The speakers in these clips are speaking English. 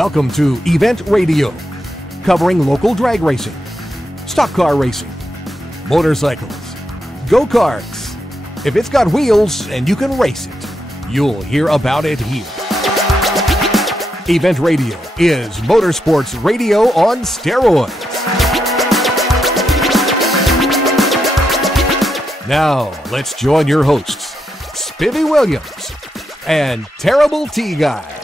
Welcome to Event Radio, covering local drag racing, stock car racing, motorcycles, go-karts. If it's got wheels and you can race it, you'll hear about it here. Event Radio is motorsports radio on steroids. Now, let's join your hosts, Spivey Williams and Terrible T Guy.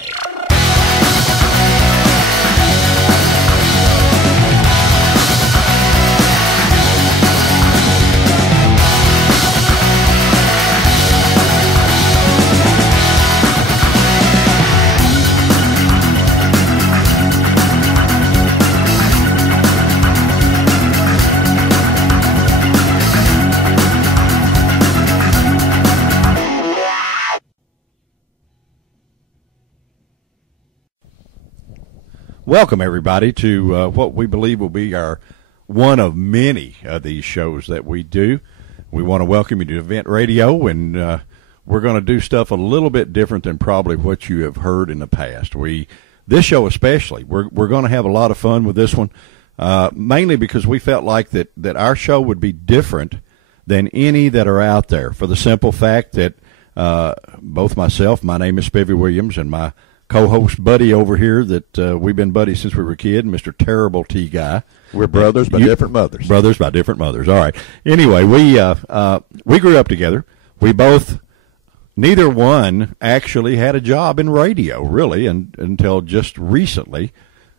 Welcome, everybody, to what we believe will be our one of many of these shows that we do. We want to welcome you to Event Radio, and we're going to do stuff a little bit different than probably what you have heard in the past. This show especially, we're going to have a lot of fun with this one, mainly because we felt like that our show would be different than any that are out there, for the simple fact that both myself, my name is Spivey Williams, and my co-host buddy over here that we've been buddies since we were a kid, Mr. Terrible T Guy. We're brothers by different mothers. Brothers by different mothers. All right. Anyway, we grew up together. Neither one actually had a job in radio, really, until just recently.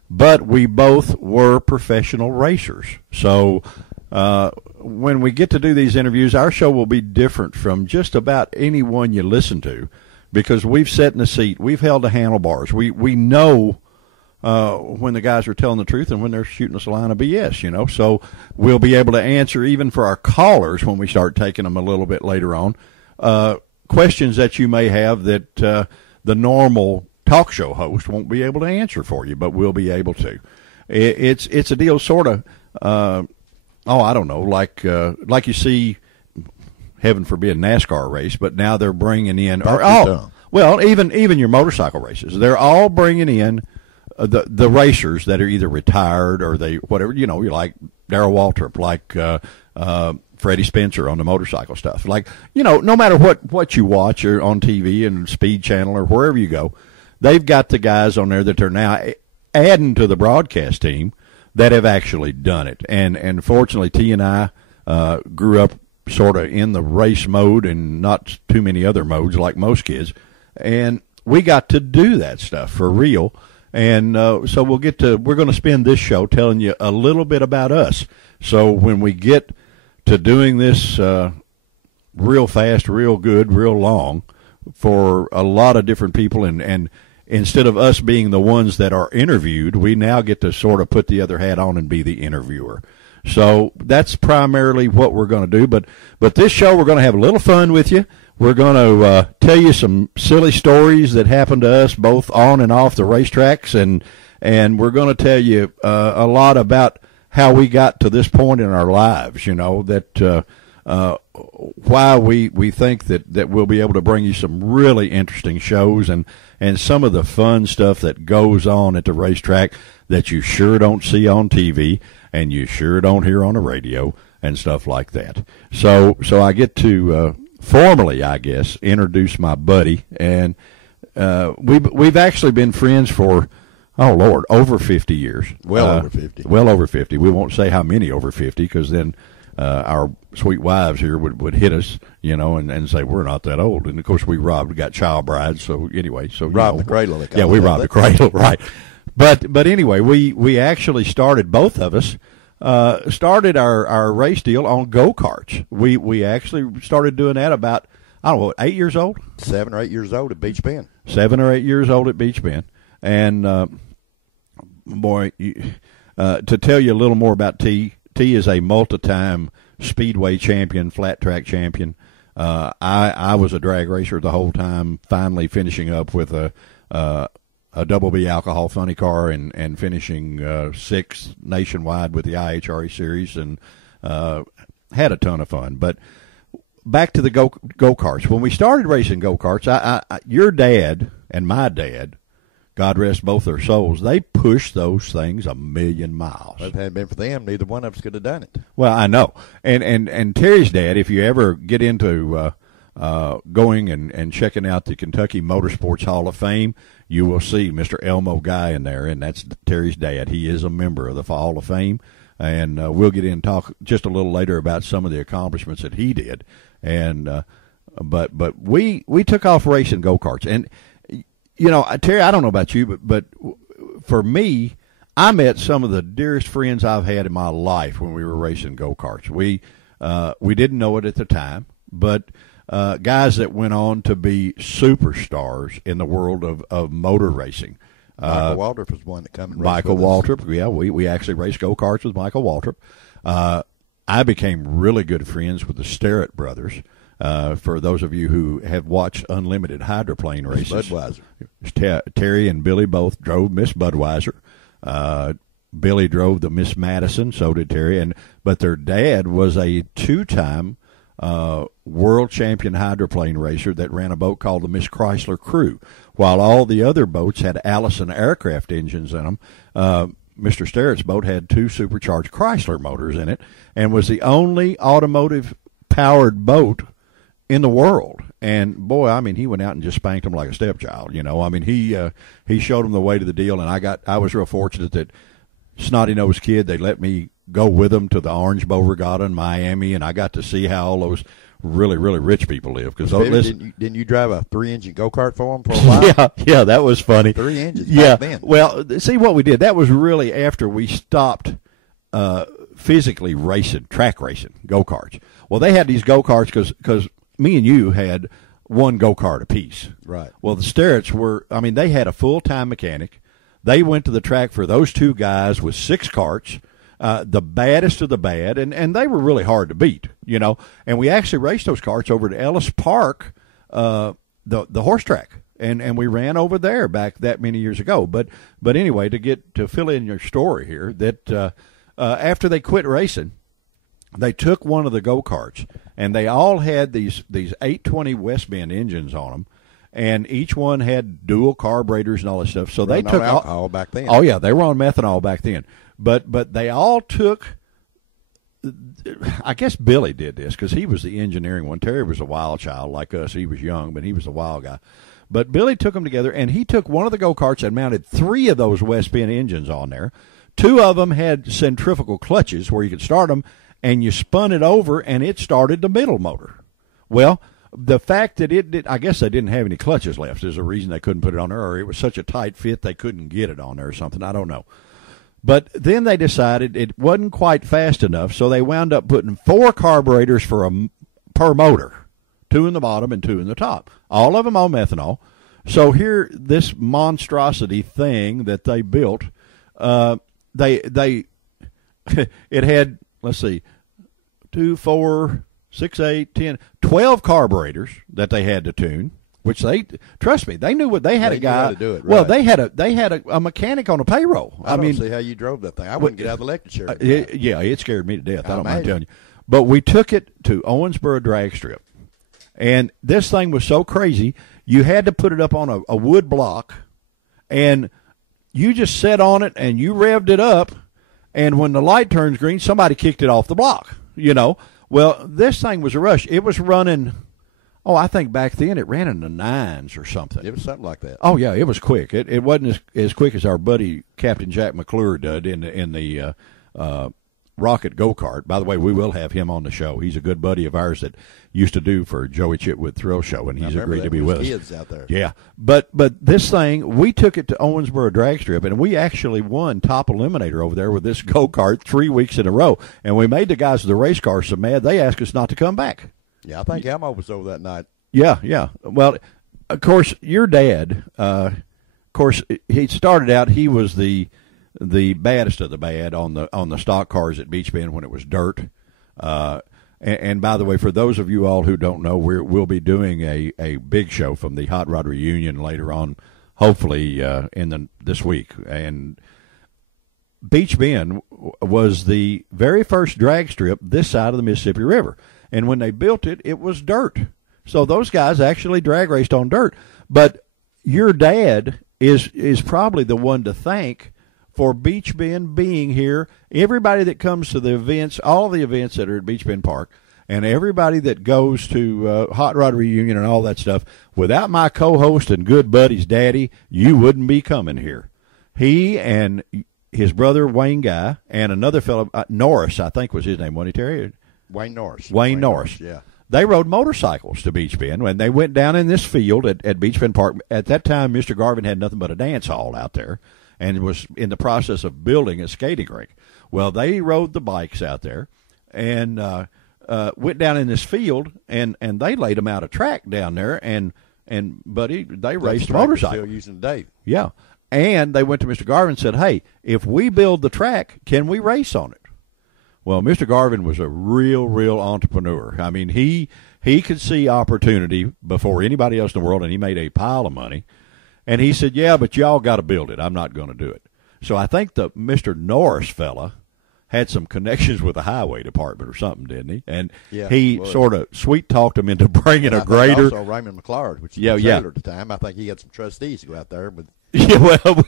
But we both were professional racers. So when we get to do these interviews, our show will be different from just about any one you listen to, because we've sat in the seat, we've held the handlebars. We know when the guys are telling the truth and when they're shooting us a line of BS, you know. So we'll be able to answer, even for our callers when we start taking them a little bit later on, questions that you may have that the normal talk show host won't be able to answer for you, but we'll be able to. It's a deal sort of, I don't know, like you see, heaven forbid, NASCAR race, but now they're bringing in, even your motorcycle races, they're all bringing in the racers that are either retired or they whatever, you know, like Darrell Waltrip, like Freddie Spencer on the motorcycle stuff, like, you know, no matter what you watch or on TV and Speed Channel or wherever you go, they've got the guys on there that they're now adding to the broadcast team that have actually done it, and fortunately T and I grew up sort of in the race mode and not too many other modes like most kids, and we got to do that stuff for real. And so we're going to spend this show telling you a little bit about us. So when we get to doing this real fast, real good, real long for a lot of different people, and instead of us being the ones that are interviewed, we now get to sort of put the other hat on and be the interviewer. So that's primarily what we're going to do. But this show, we're going to have a little fun with you. We're going to tell you some silly stories that happened to us both on and off the racetracks, and we're going to tell you a lot about how we got to this point in our lives, you know, that why we think that we'll be able to bring you some really interesting shows and some of the fun stuff that goes on at the racetrack that you sure don't see on TV and you sure don't hear on the radio and stuff like that. So I get to formally, I guess, introduce my buddy, and we've actually been friends for, oh Lord, over 50 years. Over 50. Well over 50. We won't say how many over 50, because then our sweet wives here would hit us, you know, and say we're not that old. And of course we got child brides. So anyway, robbed the cradle. Yeah, we robbed the cradle, right? But anyway, we actually started, both of us started our race deal on go-karts. We actually started doing that about, I don't know, 8 years old? 7 or 8 years old at Beach Bend. 7 or 8 years old at Beach Bend. And boy, to tell you a little more about T is a multi-time speedway champion, flat track champion. I was a drag racer the whole time, finally finishing up with a double B alcohol funny car and finishing sixth nationwide with the IHRA series, and had a ton of fun. But back to the go-karts. When we started racing go-karts, your dad and my dad God rest both their souls, they pushed those things a million miles. If it hadn't been for them, neither one of us could have done it. Well, I know. And Terry's dad, if you ever get into going and checking out the Kentucky Motorsports Hall of Fame, you will see Mr. Elmo Guy in there, and that's Terry's dad. He is a member of the Hall of Fame, and we'll get in and talk just a little later about some of the accomplishments that he did. And but we took off racing go-karts. And, you know, Terry, I don't know about you, but for me, I met some of the dearest friends I've had in my life when we were racing go-karts. We didn't know it at the time, but guys that went on to be superstars in the world of motor racing. Michael Waltrip was one that came and raced Michael with us. Waltrip, yeah, we actually raced go-karts with Michael Waltrip. I became really good friends with the Sterrett brothers. For those of you who have watched Unlimited Hydroplane races, Budweiser. Terry and Billy both drove Miss Budweiser. Billy drove the Miss Madison, so did Terry. But their dad was a two-time world champion hydroplane racer that ran a boat called the Miss Chrysler Crew. While all the other boats had Allison aircraft engines in them, Mr. Sterrett's boat had two supercharged Chrysler motors in it and was the only automotive-powered boat in the world. And, boy, I mean, he went out and just spanked them like a stepchild, you know. I mean, he showed them the way to the deal, and I was real fortunate that snotty-nosed kid, they let me go with them to the Orange Bowl Regatta in Miami, and I got to see how all those really, really rich people live. Because didn't you drive a 3-engine go-kart for them for a while? Yeah, that was funny. 3 engines back then. Well, see what we did. That was really after we stopped physically track racing go-karts. Well, they had these go-karts because me and you had one go-kart apiece. Right. Well, the Sterretts they had a full-time mechanic. They went to the track for those two guys with 6 karts. The baddest of the bad, and they were really hard to beat, you know. And we actually raced those karts over to Ellis Park, the horse track, and we ran over there back that many years ago. But anyway, to fill in your story here, that after they quit racing, they took one of the go-karts, and they all had these 820 West Bend engines on them. And each one had dual carburetors and all that stuff. So they took alcohol back then. Oh yeah, they were on methanol back then. But they all took. I guess Billy did this because he was the engineering one. Terry was a wild child like us. He was young, but he was a wild guy. But Billy took them together, and he took one of the go-karts and mounted 3 of those West Bend engines on there. 2 of them had centrifugal clutches where you could start them, and you spun it over, and it started the middle motor. Well, the fact that I guess they didn't have any clutches left is the reason they couldn't put it on there, or it was such a tight fit they couldn't get it on there or something. I don't know. But then they decided it wasn't quite fast enough, so they wound up putting 4 carburetors per motor, 2 in the bottom and 2 in the top, all of them on methanol. So here, this monstrosity thing that they built, it had, let's see, 2, 4, 6, 8, 10, 12 carburetors that they had to tune, which trust me, they knew what they had. They a guy knew how to do it, right. Well, they had a mechanic on a payroll. I don't see how you drove that thing. I wouldn't get out of the electric chair. It scared me to death. I don't mind telling you. But we took it to Owensboro drag strip, and this thing was so crazy. You had to put it up on a wood block, and you just sat on it and you revved it up, and when the light turns green, somebody kicked it off the block. You know. Well, this thing was a rush. It was running, I think back then it ran in the 9s or something. It was something like that. Oh, yeah, it was quick. It wasn't as quick as our buddy Captain Jack McClure did in the Rocket Go-Kart. By the way, we will have him on the show. He's a good buddy of ours that used to do for Joey Chitwood Thrill Show, and he's agreed to be with us. Kids out there. Yeah, but this thing, we took it to Owensboro drag strip, and we actually won top eliminator over there with this go-kart 3 weeks in a row, and we made the guys with the race cars so mad they asked us not to come back. Yeah, I think Elmo was over that night. Yeah. Well, of course, your dad, he started out, he was the baddest of the bad on the stock cars at Beach Bend when it was dirt. And by the way, for those of you all who don't know, we'll be doing a big show from the Hot Rod Reunion later on, hopefully this week. And Beach Bend was the very first drag strip this side of the Mississippi River. And when they built it, it was dirt. So those guys actually drag raced on dirt. But your dad is probably the one to thank for Beach Bend being here. Everybody that comes to the events, all the events that are at Beach Bend Park, and everybody that goes to Hot Rod Reunion and all that stuff, without my co-host and good buddy's daddy, you wouldn't be coming here. He and his brother Wayne Guy and another fellow, Norris, I think was his name, wasn't he, Terry? Wayne Norris. Wayne Norris. Yeah. They rode motorcycles to Beach Bend when they went down in this field at Beach Bend Park. At that time, Mr. Garvin had nothing but a dance hall out there and was in the process of building a skating rink. Well, they rode the bikes out there and went down in this field, and they laid them out a track down there, and buddy, they raced motorcycles. Still using today. Yeah. And they went to Mr. Garvin and said, hey, if we build the track, can we race on it? Well, Mr. Garvin was a real entrepreneur. I mean, he could see opportunity before anybody else in the world, and he made a pile of money. And he said, yeah, but y'all got to build it. I'm not going to do it. So I think the Mr. Norris fella had some connections with the highway department or something, didn't he? And he sort of sweet-talked him into bringing a grader. Also, Raymond McLeod, which was at the time. I think he had some trustees to go out there. But yeah, well,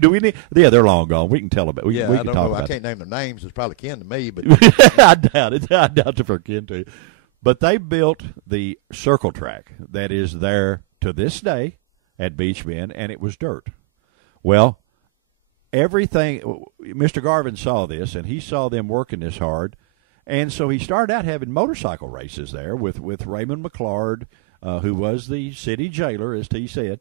do we need? Yeah, they're long gone. We can tell about. We can talk about. I can't name their names. It's probably kin to me, but I doubt it. I doubt it for kin to. But they built the circle track that is there to this day at Beach Bend, and it was dirt. Well, everything. Mr. Garvin saw this, and he saw them working this hard, and so he started out having motorcycle races there with Raymond McLeod, who was the city jailer, as he said.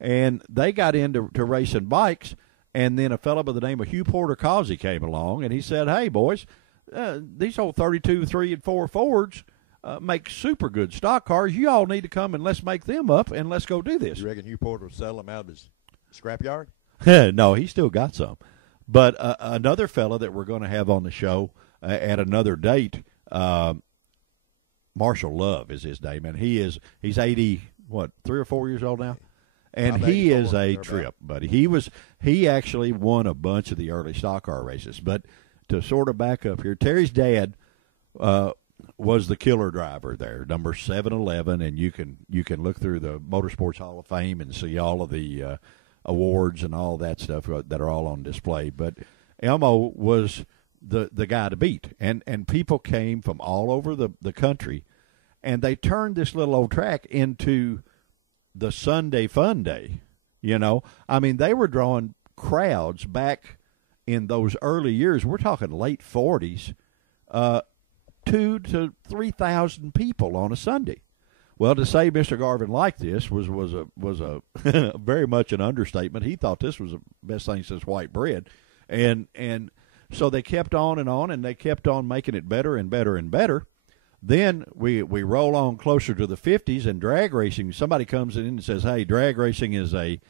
And they got into racing bikes, and then a fellow by the name of Hugh Porter Causey came along, and he said, hey, boys, these old 32, 3, and 4 Fords make super good stock cars. You all need to come and let's make them up, and let's go do this. You reckon Hugh Porter will sell them out of his scrapyard? No, he still got some. But another fellow that we're going to have on the show at another date, Marshall Love is his name, and he's 80, 3 or 4 years old now? And he is a trip, buddy. He actually won a bunch of the early stock car races. But to sort of back up here, Terry's dad was the killer driver there, number 711, and you can look through the Motorsports Hall of Fame and see all of the awards and all that stuff that are all on display. But Elmo was the guy to beat, and people came from all over the country, and they turned this little old track into the Sunday Fun Day. I mean, they were drawing crowds back in those early years. We're talking late 40s, 2,000 to 3,000 people on a Sunday. Well, to say Mr. Garvin liked this was a very much an understatement. He thought this was the best thing since white bread, and so they kept on, and they kept on making it better and better and better. Then we roll on closer to the 50s, and drag racing, somebody comes in and says, hey, drag racing is a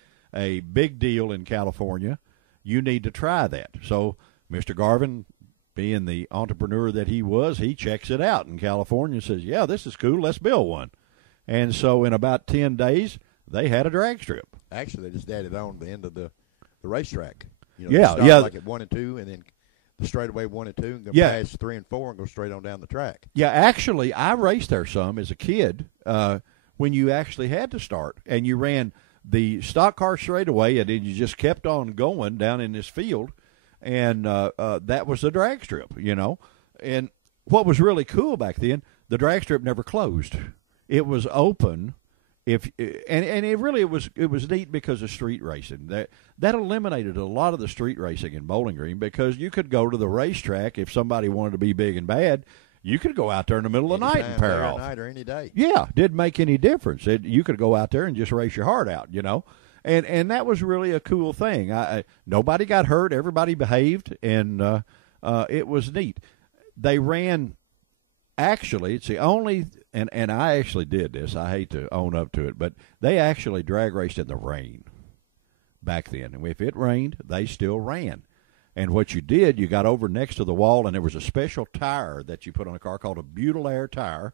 big deal in California. You need to try that. So Mr. Garvin, being the entrepreneur that he was, he checks it out in California and says, yeah, this is cool, let's build one. And so in about 10 days, they had a drag strip. Actually, they just added on the end of the racetrack. Like at 1 and 2, and then the straightaway 1 and 2, and go past 3 and 4 and go straight on down the track. Yeah, actually, I raced there some as a kid when you actually had to start, and you ran the stock car straightaway, and then you just kept on going down in this field, and that was the drag strip, And what was really cool back then, the drag strip never closed. It was open. It was neat because of street racing. That eliminated a lot of the street racing in Bowling Green, because you could go to the racetrack if somebody wanted to be big and bad. You could go out there in the middle of the night and pair off. Night or any day. Yeah, didn't make any difference. You could go out there and just race your heart out, And that was really a cool thing. Nobody got hurt. Everybody behaved, and it was neat. They ran. Actually, it's the only, and I actually did this. I hate to own up to it, but they actually drag raced in the rain back then. And if it rained, they still ran. And what you did, you got over next to the wall, and there was a special tire that you put on a car called a Butyl tire.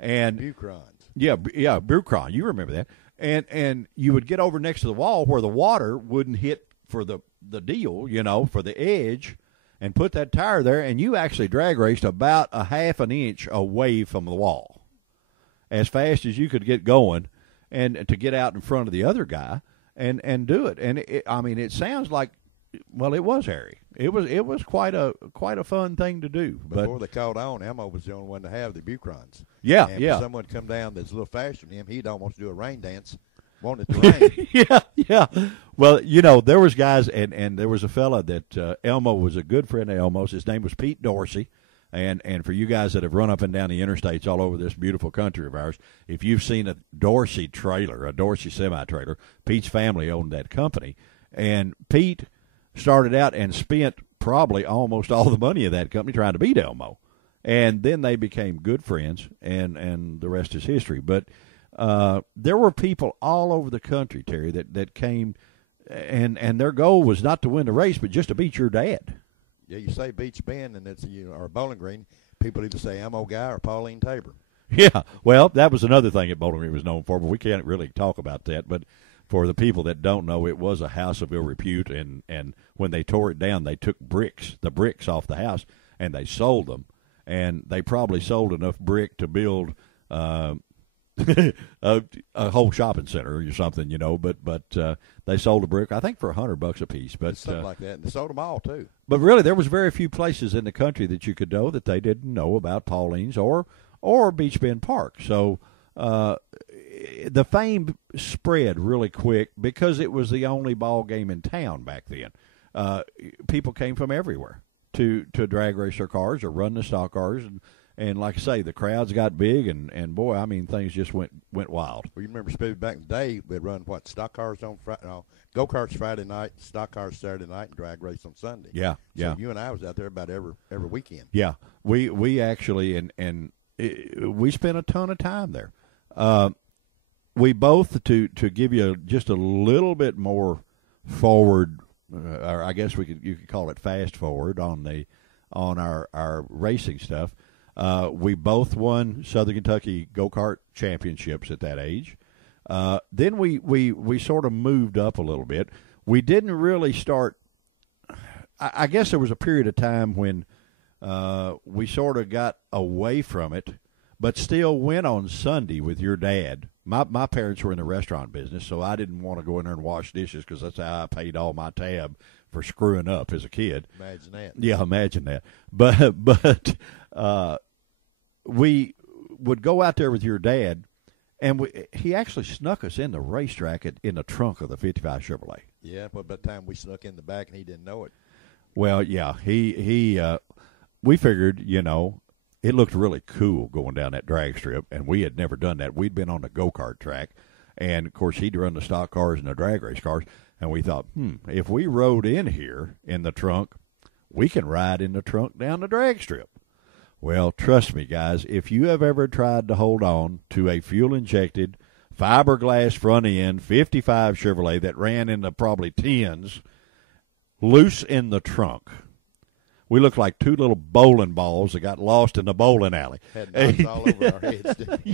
And Bucrons. Yeah, Bucron. You remember that. And you would get over next to the wall where the water wouldn't hit for the deal, for the edge, and put that tire there, and you actually drag raced about a half an inch away from the wall as fast as you could get going, and to get out in front of the other guy. and do it. And I mean, it sounds like, well, it was hairy. It was quite a fun thing to do. Before they caught on, Elmo was the only one to have the Bucrons. Yeah, and yeah. If someone come down that's a little faster than him, he'd almost do a rain dance. Wanted to rain. Yeah. Well, there was guys, and there was a fella that Elmo was a good friend of Elmo's. His name was Pete Dorsey. And for you guys that have run up and down the interstates all over this beautiful country of ours, if you've seen a Dorsey trailer, a Dorsey semi-trailer, Pete's family owned that company. And Pete started out and spent probably almost all the money of that company trying to beat Elmo. And then they became good friends, and the rest is history. But there were people all over the country, Terry, that came, and their goal was not to win the race, but just to beat your dad. Yeah, you say Beach Bend, and it's or Bowling Green. People either say Elmo Guy or Pauline Tabor. Yeah, well, that was another thing that Bowling Green was known for, but we can't really talk about that. But for the people that don't know, it was a house of ill repute, and when they tore it down, they took the bricks off the house, and they sold them. And they probably sold enough brick to build a whole shopping center or something, But they sold a brick, I think, for $100 a piece. But something like that. And they sold them all too. But really, there was very few places in the country that you could go that they didn't know about Pauline's or Beach Bend Park. So the fame spread really quick because it was the only ball game in town back then. People came from everywhere to drag race their cars or run the stock cars, and like I say, the crowds got big, and boy, I mean, things just went wild. Well, you remember, Spivey, back in the day, we'd run stock cars on go karts Friday night, stock cars Saturday night, and drag race on Sunday. Yeah. So you and I was out there about every weekend. Yeah, we actually we spent a ton of time there. We both to give you just a little bit more forward, or I guess you could call it fast forward on our racing stuff. We both won Southern Kentucky go-kart championships at that age. Then we sort of moved up a little bit. We didn't really start. I guess there was a period of time when we sort of got away from it, but still went on Sunday with your dad. My parents were in the restaurant business, so I didn't want to go in there and wash dishes because that's how I paid all my tab for screwing up as a kid. Imagine that. Yeah, imagine that. But we would go out there with your dad, and he actually snuck us in the racetrack in the trunk of the 55 Chevrolet. Yeah, but by the time we snuck in the back and he didn't know it. Well, yeah, we figured, it looked really cool going down that drag strip, and we had never done that. We'd been on the go-kart track, and, of course, he'd run the stock cars and the drag race cars, and we thought, if we rode in here in the trunk, we can ride in the trunk down the drag strip. Well, trust me, guys, if you have ever tried to hold on to a fuel-injected, fiberglass front-end 55 Chevrolet that ran in the probably tens, loose in the trunk, we looked like two little bowling balls that got lost in the bowling alley. Had knots all over our heads, didn't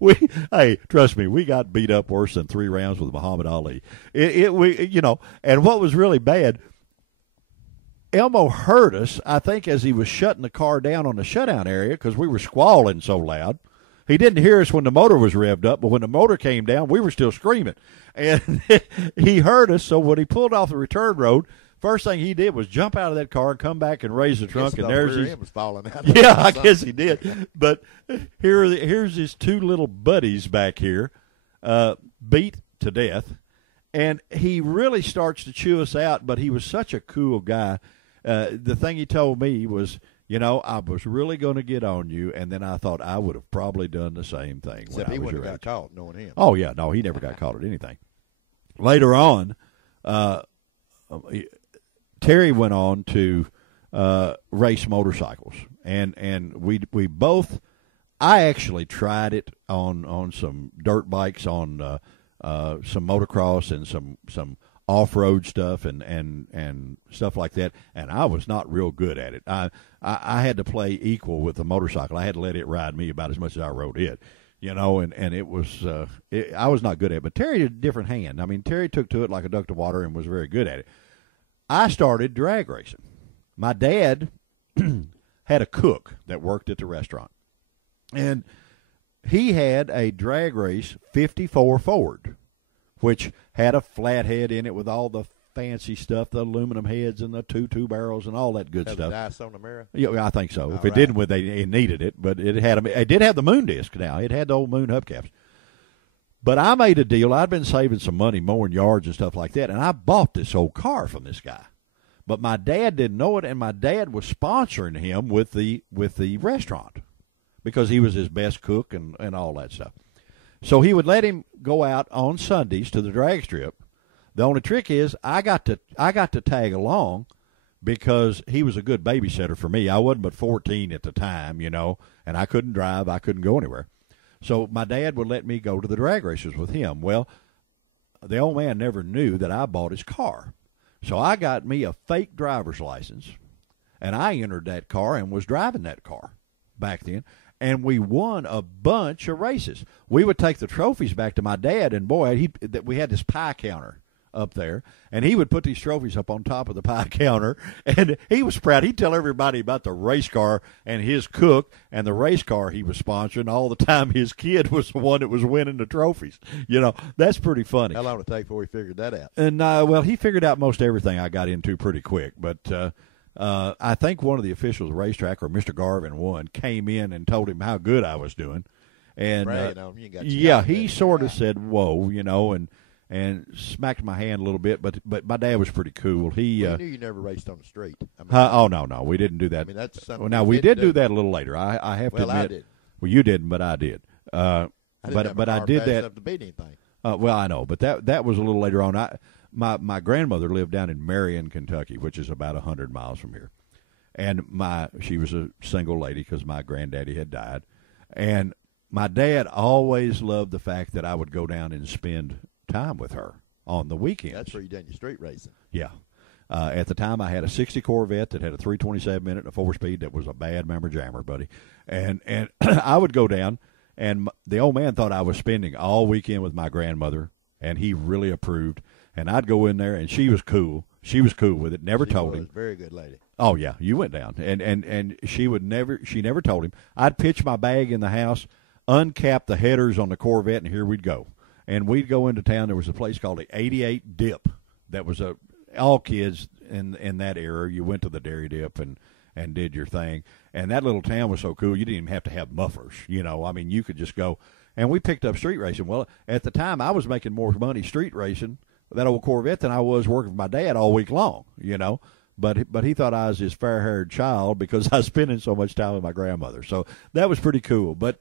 we? Yeah, trust me, we got beat up worse than 3 rounds with Muhammad Ali. And what was really bad, Elmo heard us, I think, as he was shutting the car down on the shutdown area because we were squalling so loud. He didn't hear us when the motor was revved up, but when the motor came down, we were still screaming. And he heard us, so when he pulled off the return road, first thing he did was jump out of that car and come back and raise the trunk, and there's his. Was falling out. Yeah, I guess he did. But here's his 2 little buddies back here, beat to death, and he really starts to chew us out. But he was such a cool guy. The thing he told me was, I was really going to get on you, and then I thought I would have probably done the same thing. Except he wouldn't have got caught, knowing him. Oh yeah, no, he never got caught at anything. Later on, Terry went on to race motorcycles, and we both. I actually tried it on some dirt bikes, on some motocross and some off-road stuff and stuff like that, and I was not real good at it. I had to play equal with the motorcycle. I had to let it ride me about as much as I rode it, and it was I was not good at it. But Terry did a different hand. I mean, Terry took to it like a duck to water and was very good at it. I started drag racing. My dad had a cook that worked at the restaurant, and he had a drag race 54 Ford. which had a flathead in it with all the fancy stuff, the aluminum heads and the two barrels and all that good Have stuff. the dice on the mirror? Yeah, I think so. If All it didn't, right. it needed it, but it did have the moon disc now. It had the old moon hubcaps. But I made a deal. I'd been saving some money mowing yards and stuff like that, and I bought this old car from this guy. But my dad didn't know it, and my dad was sponsoring him with the restaurant because he was his best cook and all that stuff. So he would let him go out on Sundays to the drag strip. The only trick is I got to tag along because he was a good babysitter for me. I wasn't but 14 at the time, and I couldn't drive. I couldn't go anywhere. So my dad would let me go to the drag races with him. Well, the old man never knew that I bought his car. So I got me a fake driver's license, and I entered that car and was driving that car back then. And we won a bunch of races. We would take the trophies back to my dad, and boy, we had this pie counter up there, and he would put these trophies up on top of the pie counter, and he was proud. He'd tell everybody about the race car and his cook and the race car he was sponsoring all the time. His kid was the one that was winning the trophies. That's pretty funny. How long did it take before he figured that out? And well, he figured out most everything I got into pretty quick, but I think one of the officials of the racetrack, or Mr. Garvin one, came in and told him how good I was doing. And he sort of said, "Whoa," and smacked my hand a little bit. But my dad was pretty cool. He knew you never raced on the street. oh no, we didn't do that. I mean, that's something. Well, now we did do that a little later. I have to admit. I did. Well, you didn't, but I did. I But I did that. To beat anything. Well, I know, but that was a little later on. My grandmother lived down in Marion, Kentucky, which is about 100 miles from here. And she was a single lady because my granddaddy had died. And my dad always loved the fact that I would go down and spend time with her on the weekends. That's where you done your street racing. Yeah. At the time, I had a 60 Corvette that had a 327-minute and a 4-speed that was a bad mammer jammer, buddy. And I would go down, and the old man thought I was spending all weekend with my grandmother, and he really approved. And I'd go in there, and she was cool. She was cool with it. Never told him. Very good lady. Oh yeah, you went down, and she never told him. I'd pitch my bag in the house, uncap the headers on the Corvette, and here we'd go. And we'd go into town. There was a place called the 88 Dip. That was all kids in that era. You went to the Dairy Dip and did your thing. And that little town was so cool. You didn't even have to have mufflers. I mean, you could just go. And we picked up street racing. Well, at the time, I was making more money street racing that old Corvette than I was working for my dad all week long. But he thought I was his fair-haired child because I was spending so much time with my grandmother. So that was pretty cool. But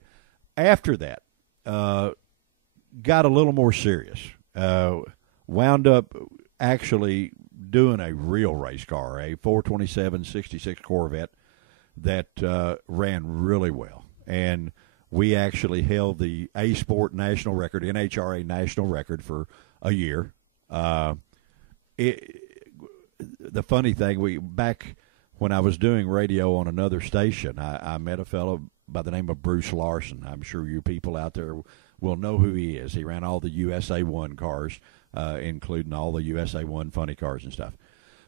after that, got a little more serious. Wound up actually doing a real race car, a 427-66 Corvette that ran really well. And we actually held the A-Sport national record, NHRA national record for a year. The funny thing, back when I was doing radio on another station, I met a fellow by the name of Bruce Larson. I'm sure you people out there will know who he is. He ran all the USA 1 cars, including all the USA 1 funny cars and stuff.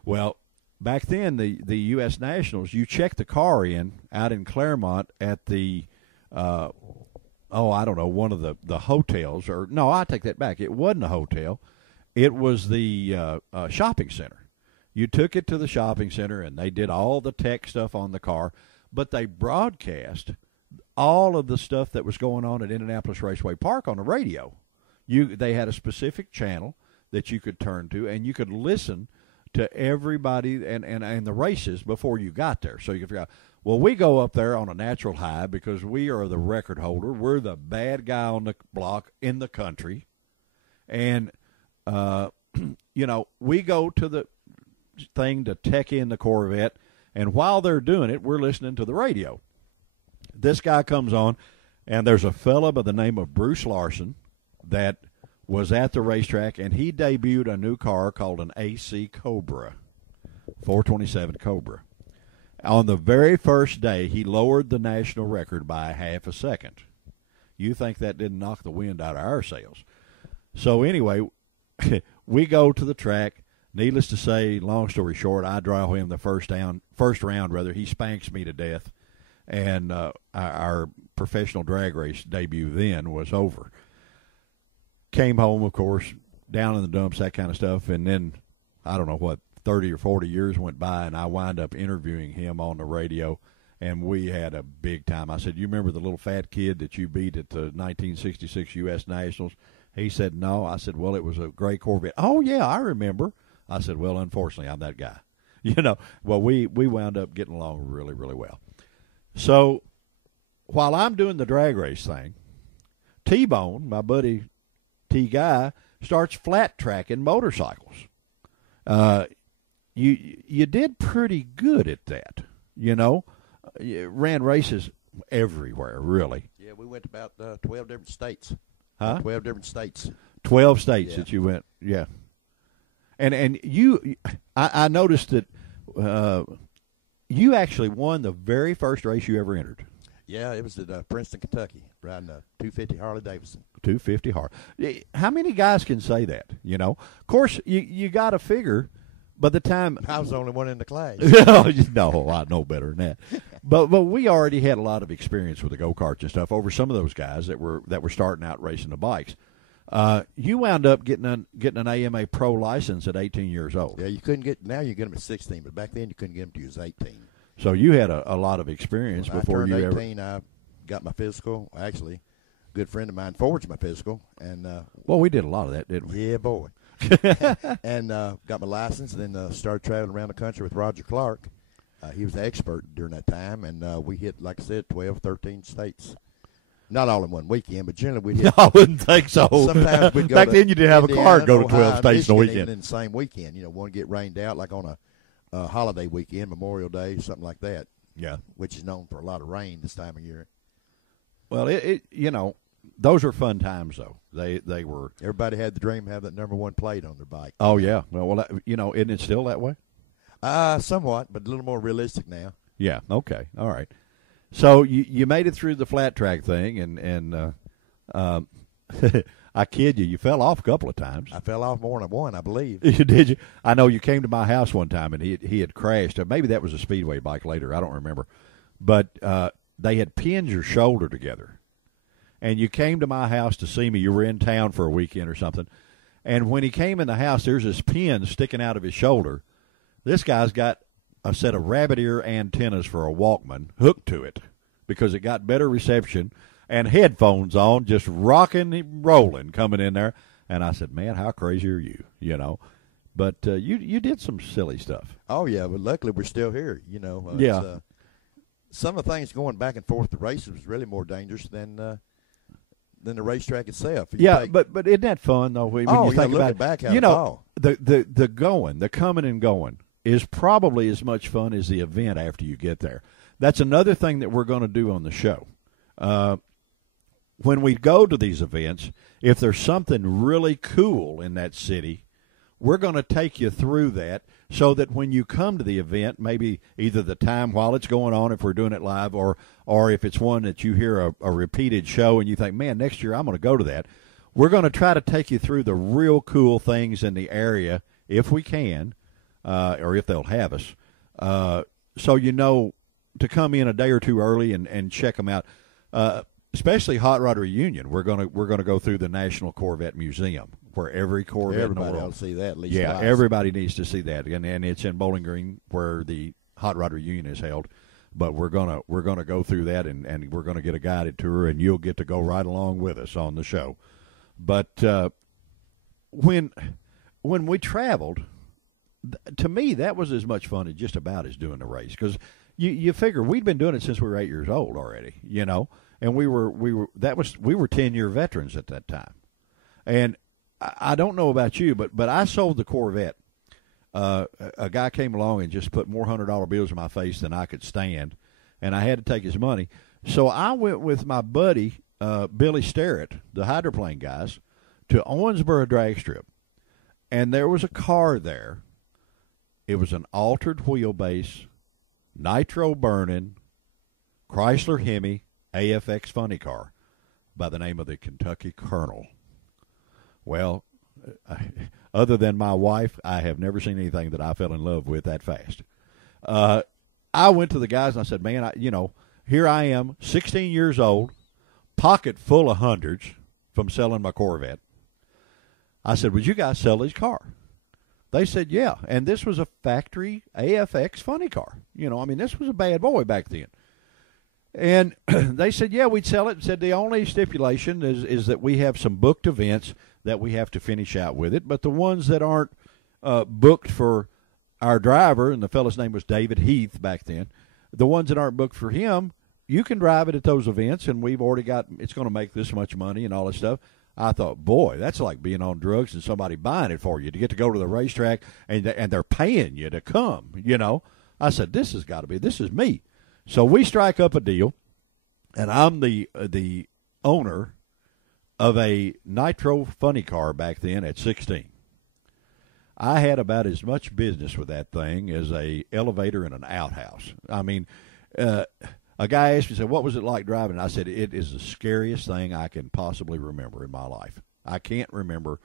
Well, back then, the U.S. Nationals, you check the car in out in Claremont at the, I don't know, one of the hotels. Or no, I take that back. It wasn't a hotel. It was the shopping center. You took it to the shopping center, and they did all the tech stuff on the car, but they broadcast all of the stuff that was going on at Indianapolis Raceway Park on the radio. They had a specific channel that you could turn to, and you could listen to everybody and the races before you got there. So you could figure out, well, we go up there on a natural high because we are the record holder. We're the bad guy on the block in the country. And, we go to the thing to tech in the Corvette, and while they're doing it, we're listening to the radio. This guy comes on, and there's a fella by the name of Bruce Larson that was at the racetrack, and he debuted a new car called an AC Cobra, 427 Cobra. On the very first day, he lowered the national record by half a second. You think that didn't knock the wind out of our sails. So anyway, we go to the track. Needless to say, long story short, I draw him the first round. He spanks me to death, and our professional drag race debut then was over. Came home, of course, down in the dumps, that kind of stuff. And then, I don't know what, 30 or 40 years went by, and I wind up interviewing him on the radio, and we had a big time. I said, you remember the little fat kid that you beat at the 1966 U.S. Nationals? He said, no. I said, well, it was a gray Corvette. Oh, yeah, I remember. I said, well, unfortunately, I'm that guy. Well, we wound up getting along really, really well. So while I'm doing the drag race thing, T-Bone, my buddy T-Guy, starts flat tracking motorcycles. You did pretty good at that, You ran races everywhere, really. Yeah, we went to about 12 different states. Huh? 12 different states. 12 states that you went, yeah. And I noticed that you actually won the very first race you ever entered. Yeah, it was at Princeton, Kentucky, riding a 250 Harley-Davidson. 250 Harley. How many guys can say that, Of course, you got to figure by the time I was the only one in the class. No, I know better than that. But we already had a lot of experience with the go-karts and stuff over some of those guys that were starting out racing the bikes. You wound up getting an AMA Pro license at 18 years old. Yeah, you couldn't get. Now you get them at 16, but back then you couldn't get them till you was 18. So you had a lot of experience when before I turned 18, ever. I got my physical. Actually, a good friend of mine forged my physical, and well, we did a lot of that, didn't we? Yeah, boy. And got my license, and then started traveling around the country with Roger Clark. He was the expert during that time, and we hit, like I said, 12, 13 states. Not all in one weekend, but generally we'd hit. I wouldn't think so. Sometimes we'd go back to then you didn't have Indiana, a car to go to Ohio, 12 states in a weekend. In the same weekend, one get rained out, like on a holiday weekend, Memorial Day, something like that. Yeah, which is known for a lot of rain this time of year. Well, those are fun times though. They were. Everybody had the dream of having that number one plate on their bike. Oh yeah, well, isn't it still that way? Somewhat, but a little more realistic now. Yeah. Okay. All right. So you made it through the flat track thing, and I kid you, you fell off a couple of times. I fell off more than one, I believe. Did you? I know you came to my house one time, and he had crashed. Maybe that was a speedway bike later. I don't remember. But they had pinned your shoulder together, and you came to my house to see me. You were in town for a weekend or something, and when he came in the house, there's this pin sticking out of his shoulder. This guy's got a set of rabbit ear antennas for a Walkman hooked to it because it got better reception, and headphones on, just rocking and rolling coming in there. And I said, man, how crazy are you, But you did some silly stuff. Oh, yeah, but luckily we're still here, Yeah. Some of the things going back and forth the races was really more dangerous than the racetrack itself. But isn't that fun, though, when you think about it? Back the coming and going is probably as much fun as the event after you get there. That's another thing that we're going to do on the show. When we go to these events, if there's something really cool in that city, we're going to take you through that so that when you come to the event, maybe either the time while it's going on, if we're doing it live, or if it's one that you hear a repeated show and you think, man, next year I'm going to go to that, we're going to try to take you through the real cool things in the area if we can, or if they'll have us, so to come in a day or two early and check them out. Especially Hot Rod Reunion, we're gonna go through the National Corvette Museum, where every Corvette in the world. Everybody will see that at least. Yeah, twice. Everybody needs to see that, and it's in Bowling Green where the Hot Rod Reunion is held. But we're gonna go through that, and we're gonna get a guided tour, and you'll get to go right along with us on the show. But when we traveled, to me that was as much fun as just about as doing the race, because you figure we'd been doing it since we were 8 years old already, and we were 10-year veterans at that time. And I don't know about you, but I sold the Corvette. A guy came along and just put more $100 bills in my face than I could stand, and I had to take his money. So I went with my buddy Billy Sterrett, the hydroplane guys, to Owensboro Drag Strip, and there was a car there. It was an altered wheelbase, nitro burning, Chrysler Hemi AFX funny car by the name of the Kentucky Colonel. Well, other than my wife, I have never seen anything that I fell in love with that fast. I went to the guys and I said, man, here I am, 16 years old, pocket full of hundreds from selling my Corvette. I said, would you guys sell his car? They said, yeah. And this was a factory AFX funny car. I mean, this was a bad boy back then. And they said, yeah, we'd sell it. And said the only stipulation is that we have some booked events that we have to finish out with it. But the ones that aren't booked for our driver, and the fellow's name was David Heath back then, the ones that aren't booked for him, you can drive it at those events, and we've already got, it's going to make this much money and all this stuff. I thought, boy, that's like being on drugs and somebody buying it for you to get to go to the racetrack, and they're paying you to come, I said, this is me. So we strike up a deal, and I'm the owner of a Nitro funny car back then at 16. I had about as much business with that thing as a elevator in an outhouse. I mean, a guy asked me, said, what was it like driving? I said, it is the scariest thing I can possibly remember in my life. I can't remember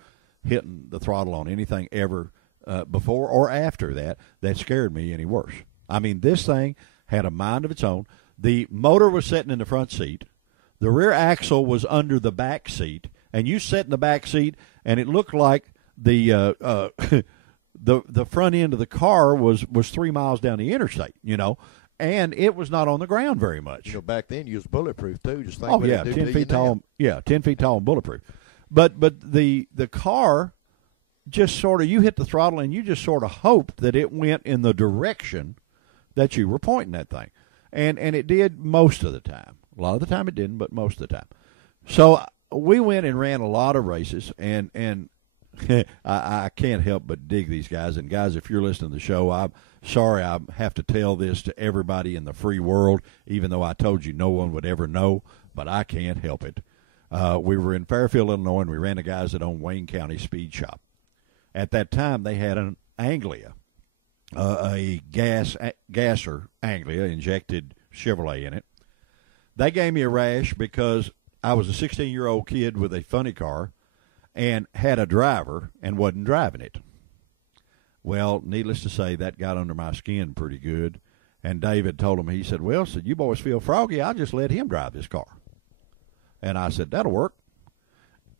hitting the throttle on anything ever before or after that scared me any worse. I mean, this thing had a mind of its own. The motor was sitting in the front seat. The rear axle was under the back seat, and you sat in the back seat, and it looked like the front end of the car was 3 miles down the interstate, and it was not on the ground very much. Back then you was bulletproof too. Just think. Oh yeah, 10 feet tall. Yeah, 10 feet tall and bulletproof. But the car just sort of, you hit the throttle and you just sort of hoped that it went in the direction that you were pointing that thing, and it did most of the time. A lot of the time it didn't, but most of the time. So we went and ran a lot of races, and I can't help but dig these guys. And guys, if you're listening to the show, I'm sorry I have to tell this to everybody in the free world, even though I told you no one would ever know, but I can't help it. We were in Fairfield, Illinois, and we ran the guys that owned Wayne County Speed Shop. At that time, they had an Anglia, a gasser Anglia, injected Chevrolet in it. They gave me a rash because I was a 16-year-old kid with a funny car and had a driver and wasn't driving it. Well, needless to say, that got under my skin pretty good. And David told him, he said, well, you boys feel froggy, I'll just let him drive this car. And I said, that'll work.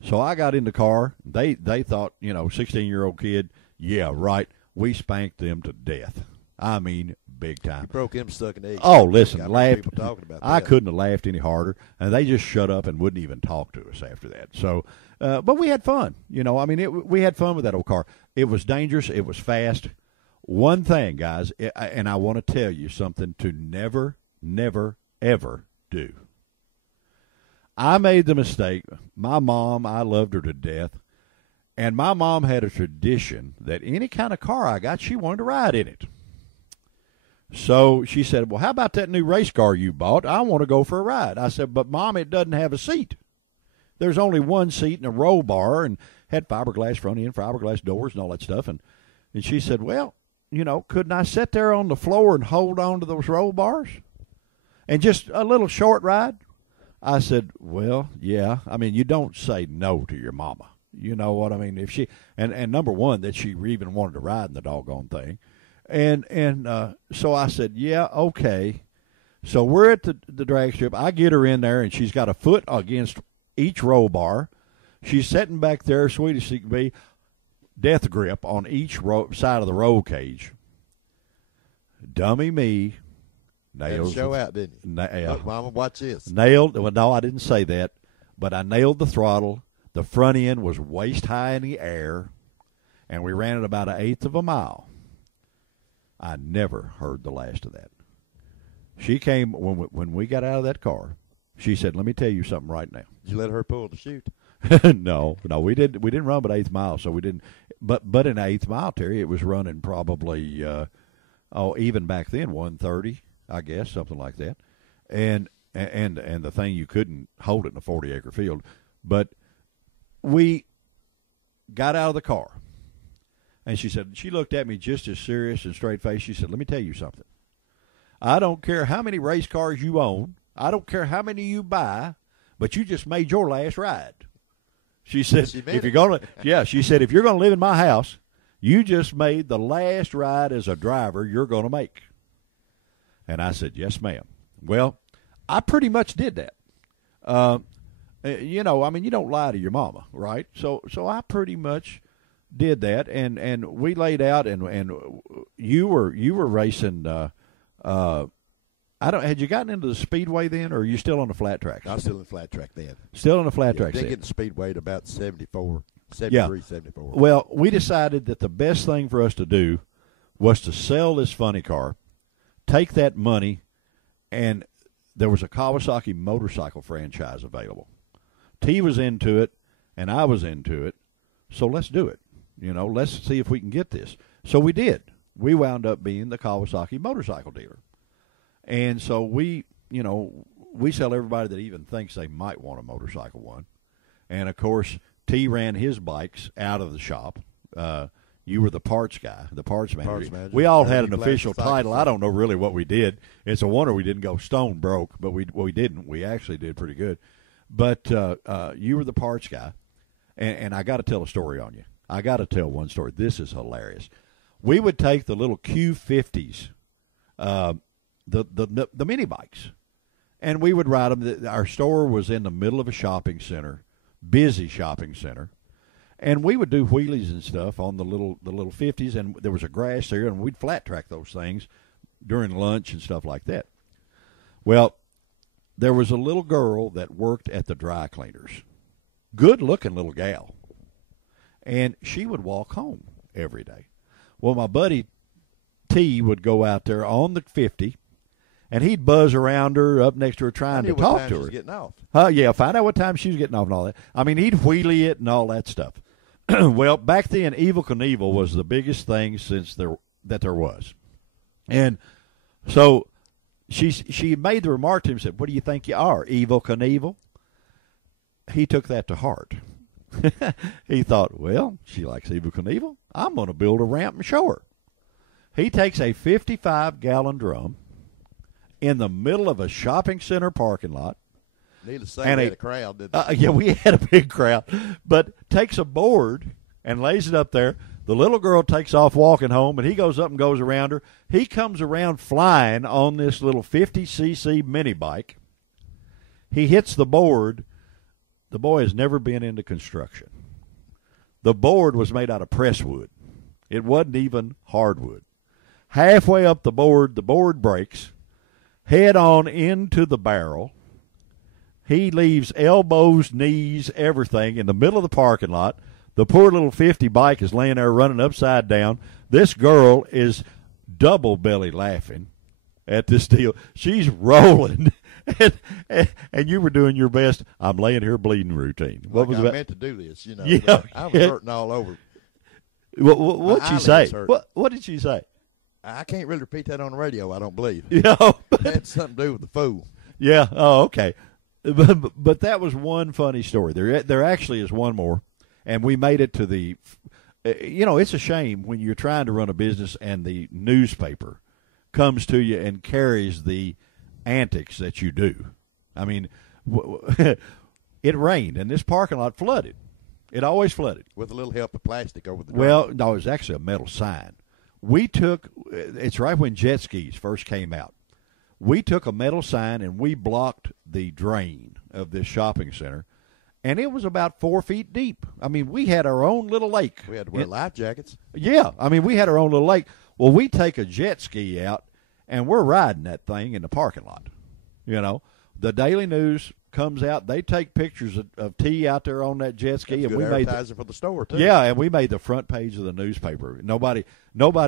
So I got in the car. They thought, 16-year-old kid, yeah, right, we spanked them to death. I mean, big time. You broke him stuck in the egg. Oh, listen, laughed. People talking about that. I couldn't have laughed any harder, and they just shut up and wouldn't even talk to us after that. So, but we had fun. We had fun with that old car. It was dangerous. It was fast. One thing, guys, and I want to tell you something to never, never, ever do. I made the mistake. My mom, I loved her to death, and my mom had a tradition that any kind of car I got, she wanted to ride in it. So she said, well, how about that new race car you bought? I want to go for a ride. I said, but, Mom, it doesn't have a seat. There's only one seat and a roll bar, and had fiberglass front end, fiberglass doors, and all that stuff. And she said, well, couldn't I sit there on the floor and hold on to those roll bars? And just a little short ride? I said, well, yeah. I mean, you don't say no to your mama. You know what I mean? If she, and number one, that she even wanted to ride in the doggone thing. And so I said, yeah, okay. So we're at the drag strip. I get her in there, and she's got a foot against each roll bar. She's sitting back there, sweet as she can be, death grip on each side of the roll cage. Dummy me. Nailed show out, didn't you? Look, Mama, watch this. Nailed. Well, no, I didn't say that, but I nailed the throttle. The front end was waist high in the air, and we ran it about 1/8 of a mile. I never heard the last of that. She came when we got out of that car. She said, "Let me tell you something right now." Did you let her pull the chute? No, we didn't run but 1/8 mile, so we didn't. But in 1/8 mile, Terry, it was running probably even back then 130, I guess, something like that. And the thing, you couldn't hold it in a 40-acre field. But we got out of the car. And she looked at me just as serious and straight-faced. She said, "Let me tell you something. I don't care how many race cars you own. I don't care how many you buy, but you just made your last ride." She said, if you're going to, she said, if you're going to live in my house, you just made the last ride as a driver you're going to make. And I said, yes, ma'am. Well, I pretty much did that. You know, I mean, you don't lie to your mama, right? So I pretty much did that, and we laid out, and you were racing. Had you gotten into the speedway then, or are you still on the flat tracks? I was still in the flat track then. Still on the flat tracks. Didn't then. get the speedway at about 74, 73, 74. Well, we decided that the best thing for us to do was to sell this funny car, take that money, and there was a Kawasaki motorcycle franchise available. T was into it, and I was into it, so let's do it. You know, let's see if we can get this. So we did. We wound up being the Kawasaki motorcycle dealer. And so we sell everybody that even thinks they might want a motorcycle one. And, of course, T ran his bikes out of the shop. You were the parts guy, the parts manager. We all had an official title. I don't know really what we did. It's a wonder we didn't go stone broke, but we didn't. We actually did pretty good. But you were the parts guy, and I got to tell a story on you. I got to tell one story. This is hilarious. We would take the little Q50s, the mini bikes, and we would ride them. Our store was in the middle of a shopping center, busy shopping center, and we would do wheelies and stuff on the little 50s, and there was a grass there, and we'd flat track those things during lunch and stuff like that. Well, there was a little girl that worked at the dry cleaners, good-looking little gal, and she would walk home every day. Well, my buddy T would go out there on the 50, and he'd buzz around her up next to her trying to talk to her. Getting off. Yeah, find out what time she was getting off and all that. I mean, he'd wheelie it and all that stuff. Well, back then, Evel Knievel was the biggest thing that there was. And so she made the remark to him, said, "What do you think you are, Evel Knievel?" He took that to heart. He thought, well, she likes Evel Knievel. I'm going to build a ramp and show her. He takes a 55-gallon drum in the middle of a shopping center parking lot. Needless to say, we had a crowd, didn't they? Yeah, we had a big crowd. But takes a board and lays it up there. The little girl takes off walking home, and he goes up and goes around her. He comes around flying on this little 50cc mini bike. He hits the board. The boy has never been into construction. The board was made out of presswood. It wasn't even hardwood. Halfway up the board breaks, head on into the barrel. He leaves elbows, knees, everything in the middle of the parking lot. The poor little 50 bike is laying there running upside down. This girl is double belly laughing at this deal. She's rolling. And you were doing your best. I'm laying here bleeding routine. What was I meant to do this, you know. Yeah, I was hurting all over. What'd she say? What did she say? I can't really repeat that on the radio, I don't believe. Yeah, it had something to do with the fool. Yeah. Oh, okay. But that was one funny story. There actually is one more, and we made it to the. It's a shame when you're trying to run a business and the newspaper comes to you and carries the antics that you do. I mean, it rained and this parking lot flooded. It always flooded. With a little help of plastic over the Well, no, it was actually a metal sign. It's right when jet skis first came out. We took a metal sign and we blocked the drain of this shopping center, and it was about 4 feet deep. I mean, we had our own little lake. We had to wear life jackets. Yeah, I mean, we had our own little lake. Well, we take a jet ski out, and we're riding that thing in the parking lot. You know, the Daily News comes out. They take pictures of T out there on that jet ski. That's and good we advertising for the store, too. Yeah, and we made the front page of the newspaper. Nobody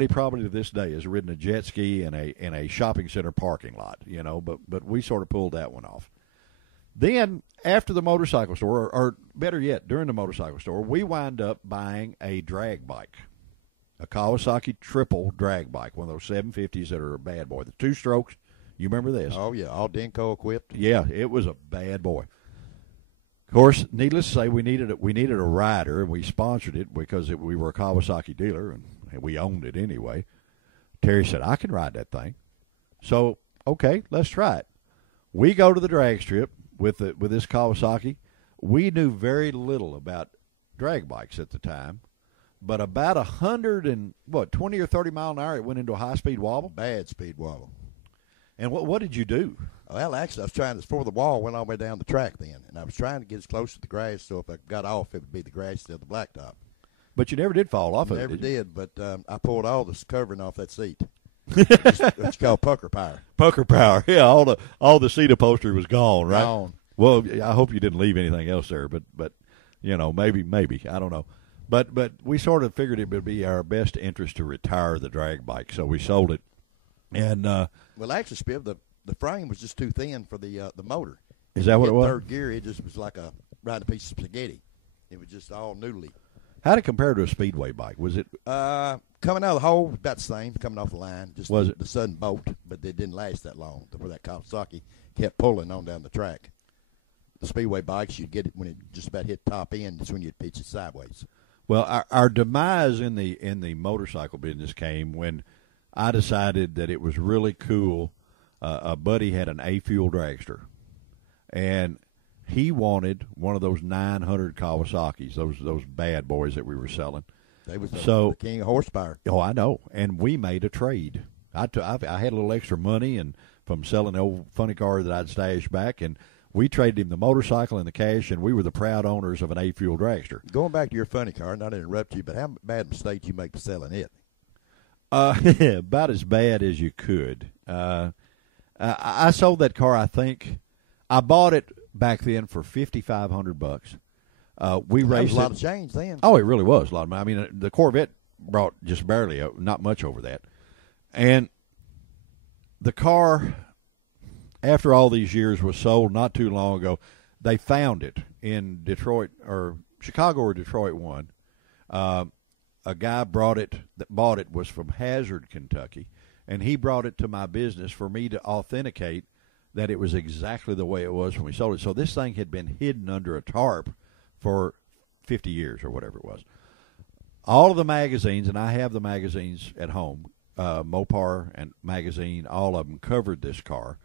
probably to this day has ridden a jet ski in a shopping center parking lot, you know, but we sort of pulled that one off. Then, after the motorcycle store, or better yet, during the motorcycle store, we wind up buying a drag bike, a Kawasaki triple drag bike, one of those 750s that are a bad boy. The 2 strokes, you remember this? Oh, yeah, all Denko equipped. Yeah, it was a bad boy. Of course, needless to say, we needed a rider, and we sponsored it because we were a Kawasaki dealer, and we owned it anyway. Terry said, I can ride that thing. So, okay, let's try it. We go to the drag strip with this Kawasaki. We knew very little about drag bikes at the time, but about 120 or 30 mile an hour, it went into a high-speed wobble. Bad speed wobble. And what did you do? Well, actually, I was trying to, before the wall went all the way down the track then, and I was trying to get as close to the grass so if I got off, it would be the grass instead of the blacktop. But you never did fall off of it. Never did, but I pulled all the covering off that seat. It's called pucker power. Pucker power. Yeah, all the seat upholstery was gone, right? Gone. Well, I hope you didn't leave anything else there, but maybe I don't know. But we sort of figured it would be our best interest to retire the drag bike, so we sold it. And well, actually, Spiv, the frame was just too thin for the motor. Is that what it was? Third gear, it just was like riding a piece of spaghetti. It was just all noodly. How did it compare to a speedway bike? Was it coming out of the hole? About the same. Coming off the line, just was it the sudden bolt, but it didn't last that long. Where that Kawasaki kept pulling on down the track. The speedway bikes, you'd get it when it just about hit top end. That's when you'd pitch it sideways. Well, our demise in the motorcycle business came when I decided that it was really cool. A buddy had an A-fuel dragster, and he wanted one of those 900 Kawasaki's, those bad boys that we were selling. They was the king of horsepower. Oh, I know. And we made a trade. I had a little extra money and from selling the old funny car that I'd stashed back, and we traded him the motorcycle and the cash, and we were the proud owners of an A-fuel dragster. Going back to your funny car, not to interrupt you, but how bad mistake you make for selling it? About as bad as you could. I sold that car. I think I bought it back then for $5,500. We raised a lot of change then. Oh, it really was a lot of money. I mean, the Corvette brought just barely, not much over that. And the car, after all these years, was sold not too long ago. They found it in Detroit or Chicago or Detroit one. A guy that bought it was from Hazard, Kentucky, and he brought it to my business for me to authenticate that it was exactly the way it was when we sold it. So this thing had been hidden under a tarp for 50 years or whatever it was. All of the magazines, and I have the magazines at home, Mopar and Magazine, all of them covered this car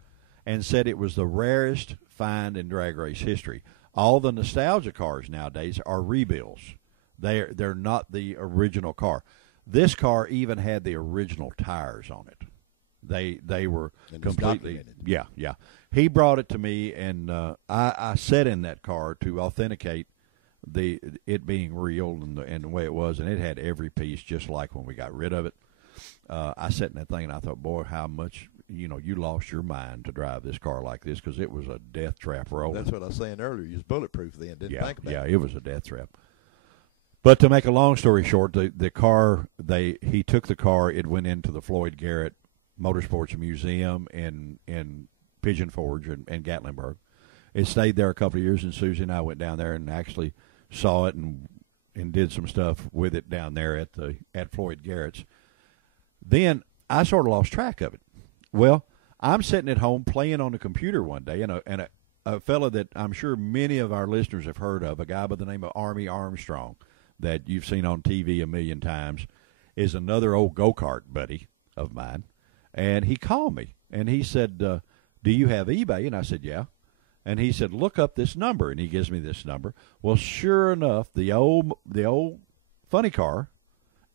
and said it was the rarest find in drag race history. All the nostalgia cars nowadays are rebuilds. They're not the original car. This car even had the original tires on it. They were completely yeah. He brought it to me, and I sat in that car to authenticate it being real and the way it was, and it had every piece just like when we got rid of it. I sat in that thing and I thought, boy, how much you lost your mind to drive this car like this, because it was a death trap roll. That's what I was saying earlier. You was bulletproof then. Didn't think about it. Yeah, it was a death trap. But to make a long story short, the car, he took the car. It went into the Floyd Garrett Motorsports Museum in Pigeon Forge and Gatlinburg. It stayed there a couple of years, and Susie and I went down there and actually saw it and did some stuff with it down there at Floyd Garrett's. Then I sort of lost track of it. Well, I'm sitting at home playing on the computer one day, and a fella that I'm sure many of our listeners have heard of, a guy by the name of Army Armstrong, that you've seen on TV a million times, is another old go-kart buddy of mine. And he called me, and he said, do you have eBay? And I said, yeah. And he said, look up this number, and he gives me this number. Well, sure enough, the old funny car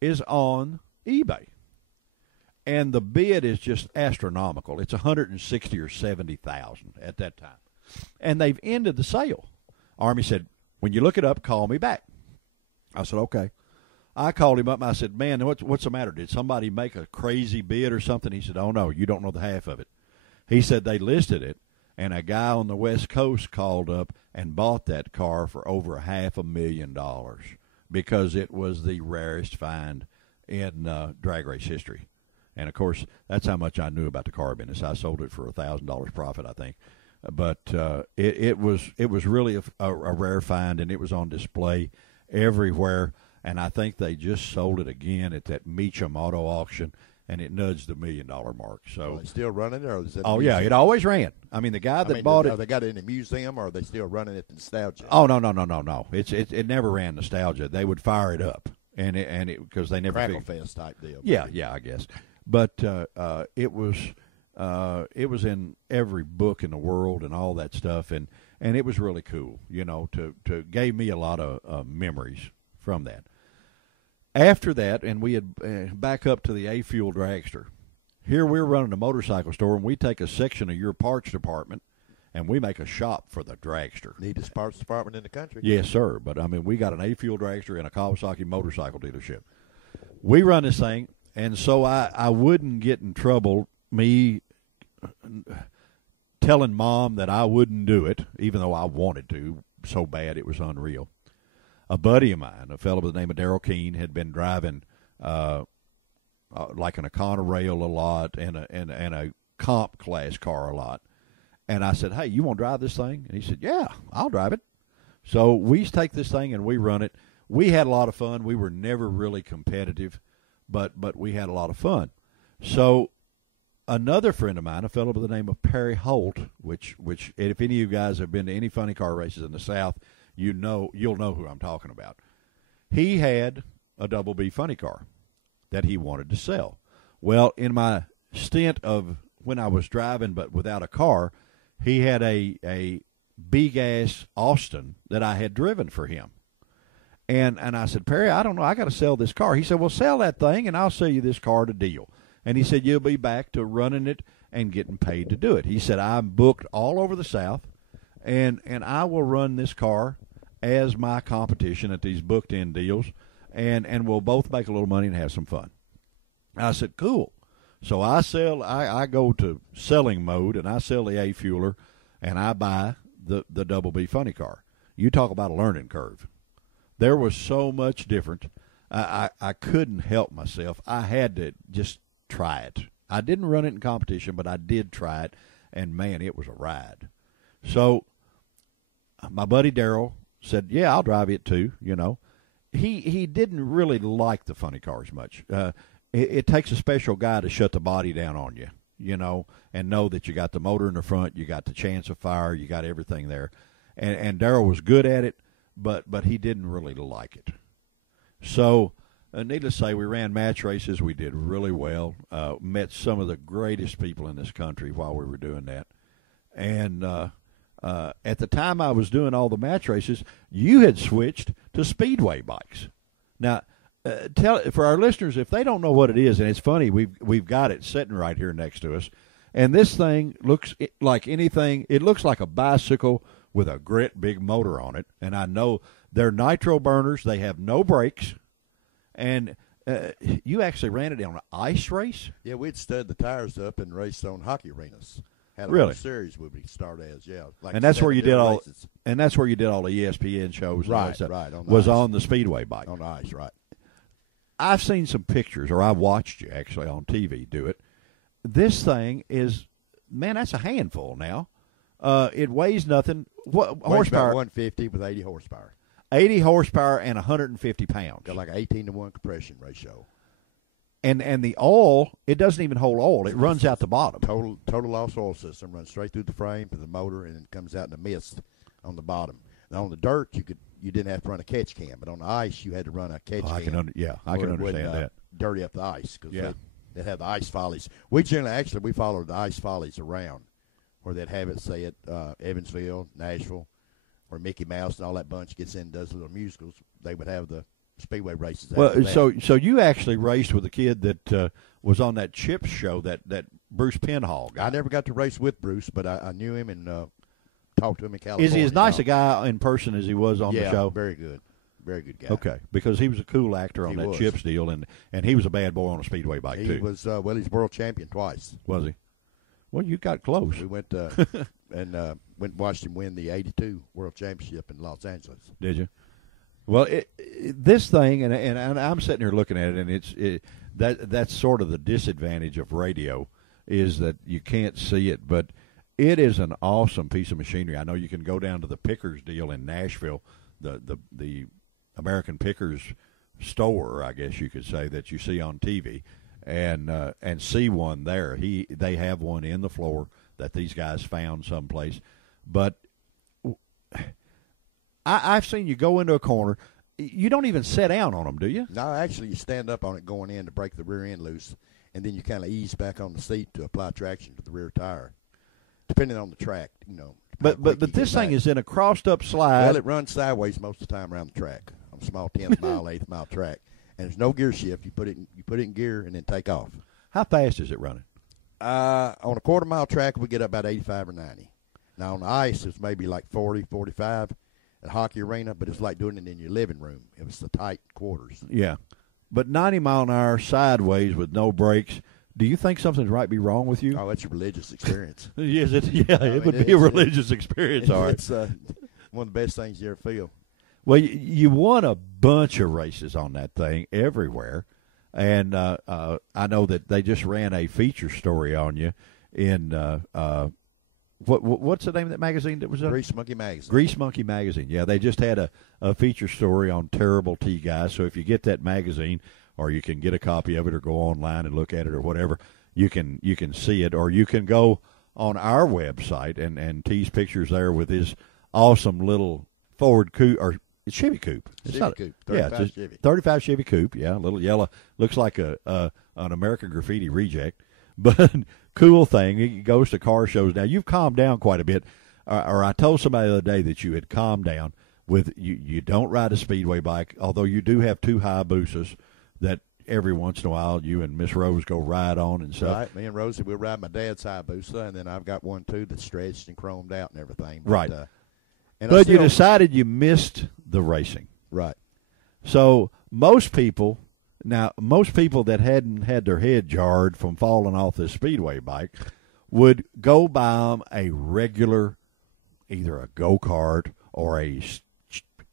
is on eBay. And the bid is just astronomical. It's $160,000 or $70,000 at that time. And they've ended the sale. Army said, when you look it up, call me back. I said, okay. I called him up and I said, man, what's the matter? Did somebody make a crazy bid or something? He said, oh, no, you don't know the half of it. He said they listed it, and a guy on the West Coast called up and bought that car for over $500,000 because it was the rarest find in drag race history. And, of course, that's how much I knew about the car business. I sold it for $1,000 profit, I think. But it was really a rare find, and it was on display everywhere. And I think they just sold it again at that Meacham auto auction, and it nudged the $1 million mark. So they still running it, or is it? Oh yeah, it always ran. I mean, the guy that bought it. They got it in a museum, or are they still running it nostalgia? Oh no. It never ran nostalgia. They would fire it up, and it because they never Crackle Fest type deal. Yeah, I guess. But it was in every book in the world and all that stuff, and it was really cool. To gave me a lot of memories from that. After that, and we had back up to the A-Fuel dragster, Here we're running a motorcycle store, and we take a section of your parts department, and we make a shop for the dragster. Neatest parts department in the country. Yes, sir. But, I mean, we got an A-Fuel dragster and a Kawasaki motorcycle dealership. We run this thing, and so I wouldn't get in trouble, me telling Mom that I wouldn't do it, even though I wanted to so bad it was unreal. A buddy of mine, a fellow by the name of Daryl Keene, had been driving like an Econorail a lot and a comp class car a lot. And I said, hey, you want to drive this thing? And he said, yeah, I'll drive it. So we take this thing and we run it. We had a lot of fun. We were never really competitive, but we had a lot of fun. So another friend of mine, a fellow by the name of Perry Holt, which if any of you guys have been to any funny car races in the South, you'll know who I'm talking about. He had a Double B funny car that he wanted to sell. Well, in my stint of when I was driving but without a car, he had a B-gas Austin that I had driven for him. And I said, Perry, I don't know, I got to sell this car. He said, well, sell that thing and I'll sell you this car at a deal. And he said, you'll be back to running it and getting paid to do it. He said, I'm booked all over the South, and I will run this car as my competition at these booked-in deals, and we'll both make a little money and have some fun. I said, cool. So I go to selling mode, and I sell the A-Fueler, and I buy the Double B funny car. You talk about a learning curve. There was so much different. I couldn't help myself. I had to just try it. I didn't run it in competition, but I did try it, and, man, it was a ride. So my buddy Daryl said, yeah, I'll drive it too, you know. He didn't really like the funny cars much. It takes a special guy to shut the body down on you, you know, and know that you got the motor in the front, you got the chance of fire, you got everything there. And Daryl was good at it, but he didn't really like it. So, needless to say, we ran match races. We did really well. Met some of the greatest people in this country while we were doing that. And at the time I was doing all the match races, you had switched to speedway bikes. Now, for our listeners, if they don't know what it is, and it's funny, we've got it sitting right here next to us, and this thing looks like anything. It looks like a bicycle with a great big motor on it, and I know they're nitro burners. They have no brakes, and you actually ran it on an ice race? Yeah, we'd stud the tires up and raced on hockey arenas. Had a really? little series we would start as, yeah. Like and that's where you did all. races. And that's where you did all the ESPN shows. And all that Right, stuff. right. On the speedway bike. On the ice, right. I've seen some pictures, or I watched you actually on TV do it. This thing is, man, that's a handful now. It weighs nothing. What Weighs horsepower? about 150 with 80 horsepower. 80 horsepower and 150 pounds. Got like an 18-to-1 compression ratio. And the oil, it doesn't even hold oil. It runs out the bottom. Total loss oil system runs straight through the frame to the motor, and it comes out in the mist on the bottom. Now on the dirt, you didn't have to run a catch can, but on the ice you had to run a catch can. I can understand that. Dirty up the ice because Yeah. they'd have the ice follies. We followed the ice follies around, where they'd have it say at Evansville, Nashville, where Mickey Mouse and all that bunch gets in and does little musicals. They would have the speedway races. Well, so you actually raced with a kid that was on that Chips show, that Bruce Penhall guy. I never got to race with Bruce, but I knew him and talked to him in California. Is he as nice a guy in person as he was on the show? Yeah, very good. Very good guy. Okay, because he was a cool actor on that Chips deal, and he was a bad boy on a speedway bike, too. He was, he's world champion twice. Was he? Well, you got close. We went and went and watched him win the '82 World Championship in Los Angeles. Did you? Well, this thing, and I'm sitting here looking at it, and that's sort of the disadvantage of radio, is that you can't see it, but it is an awesome piece of machinery. I know you can go down to the Pickers deal in Nashville, the American Pickers store, I guess you could say, that you see on TV, and see one there. They have one in the floor that these guys found someplace, but I've seen you go into a corner. You don't even sit down on them, do you? No, actually, you stand up on it going in to break the rear end loose, and then you kind of ease back on the seat to apply traction to the rear tire, depending on the track, you know. But this thing is in a crossed-up slide. Well, it runs sideways most of the time around the track on a small 10th mile, 8th mile track, and there's no gear shift. You put it in gear and then take off. How fast is it running? On a quarter-mile track, we get up about 85 or 90. Now, on the ice, it's maybe like 40, 45 at hockey arena, but it's like doing it in your living room. It was the tight quarters. Yeah. But 90 mile an hour sideways with no brakes, do you think something's right be wrong with you? Oh, it's a religious experience. Yes, it would be a religious experience, all right. It's one of the best things you ever feel. Well, you won a bunch of races on that thing everywhere. And I know that they just ran a feature story on you in what's the name of that magazine that was up? Grease Monkey Magazine. Grease Monkey Magazine. Yeah, they just had a feature story on terrible T guys. So if you get that magazine, or you can get a copy of it, or go online and look at it, or whatever, you can see it, or you can go on our website and T's pictures there with his awesome little Ford coupe or Chevy coupe. It's Chevy coupe. 35 Chevy. 35 Chevy coupe. Yeah, a little yellow. Looks like an American Graffiti reject, but cool thing. He goes to car shows. Now you've calmed down quite a bit. Or I told somebody the other day that you had calmed down. With you don't ride a speedway bike, although you do have two Hayabusas that every once in a while you and Miss Rose go ride on and stuff. Right, me and Rosie will ride my dad's Hayabusa, and then I've got one too that's stretched and chromed out and everything. But, right. But you decided you missed the racing. Right. So most people that hadn't had their head jarred from falling off this speedway bike would go buy them a regular, either a go-kart or a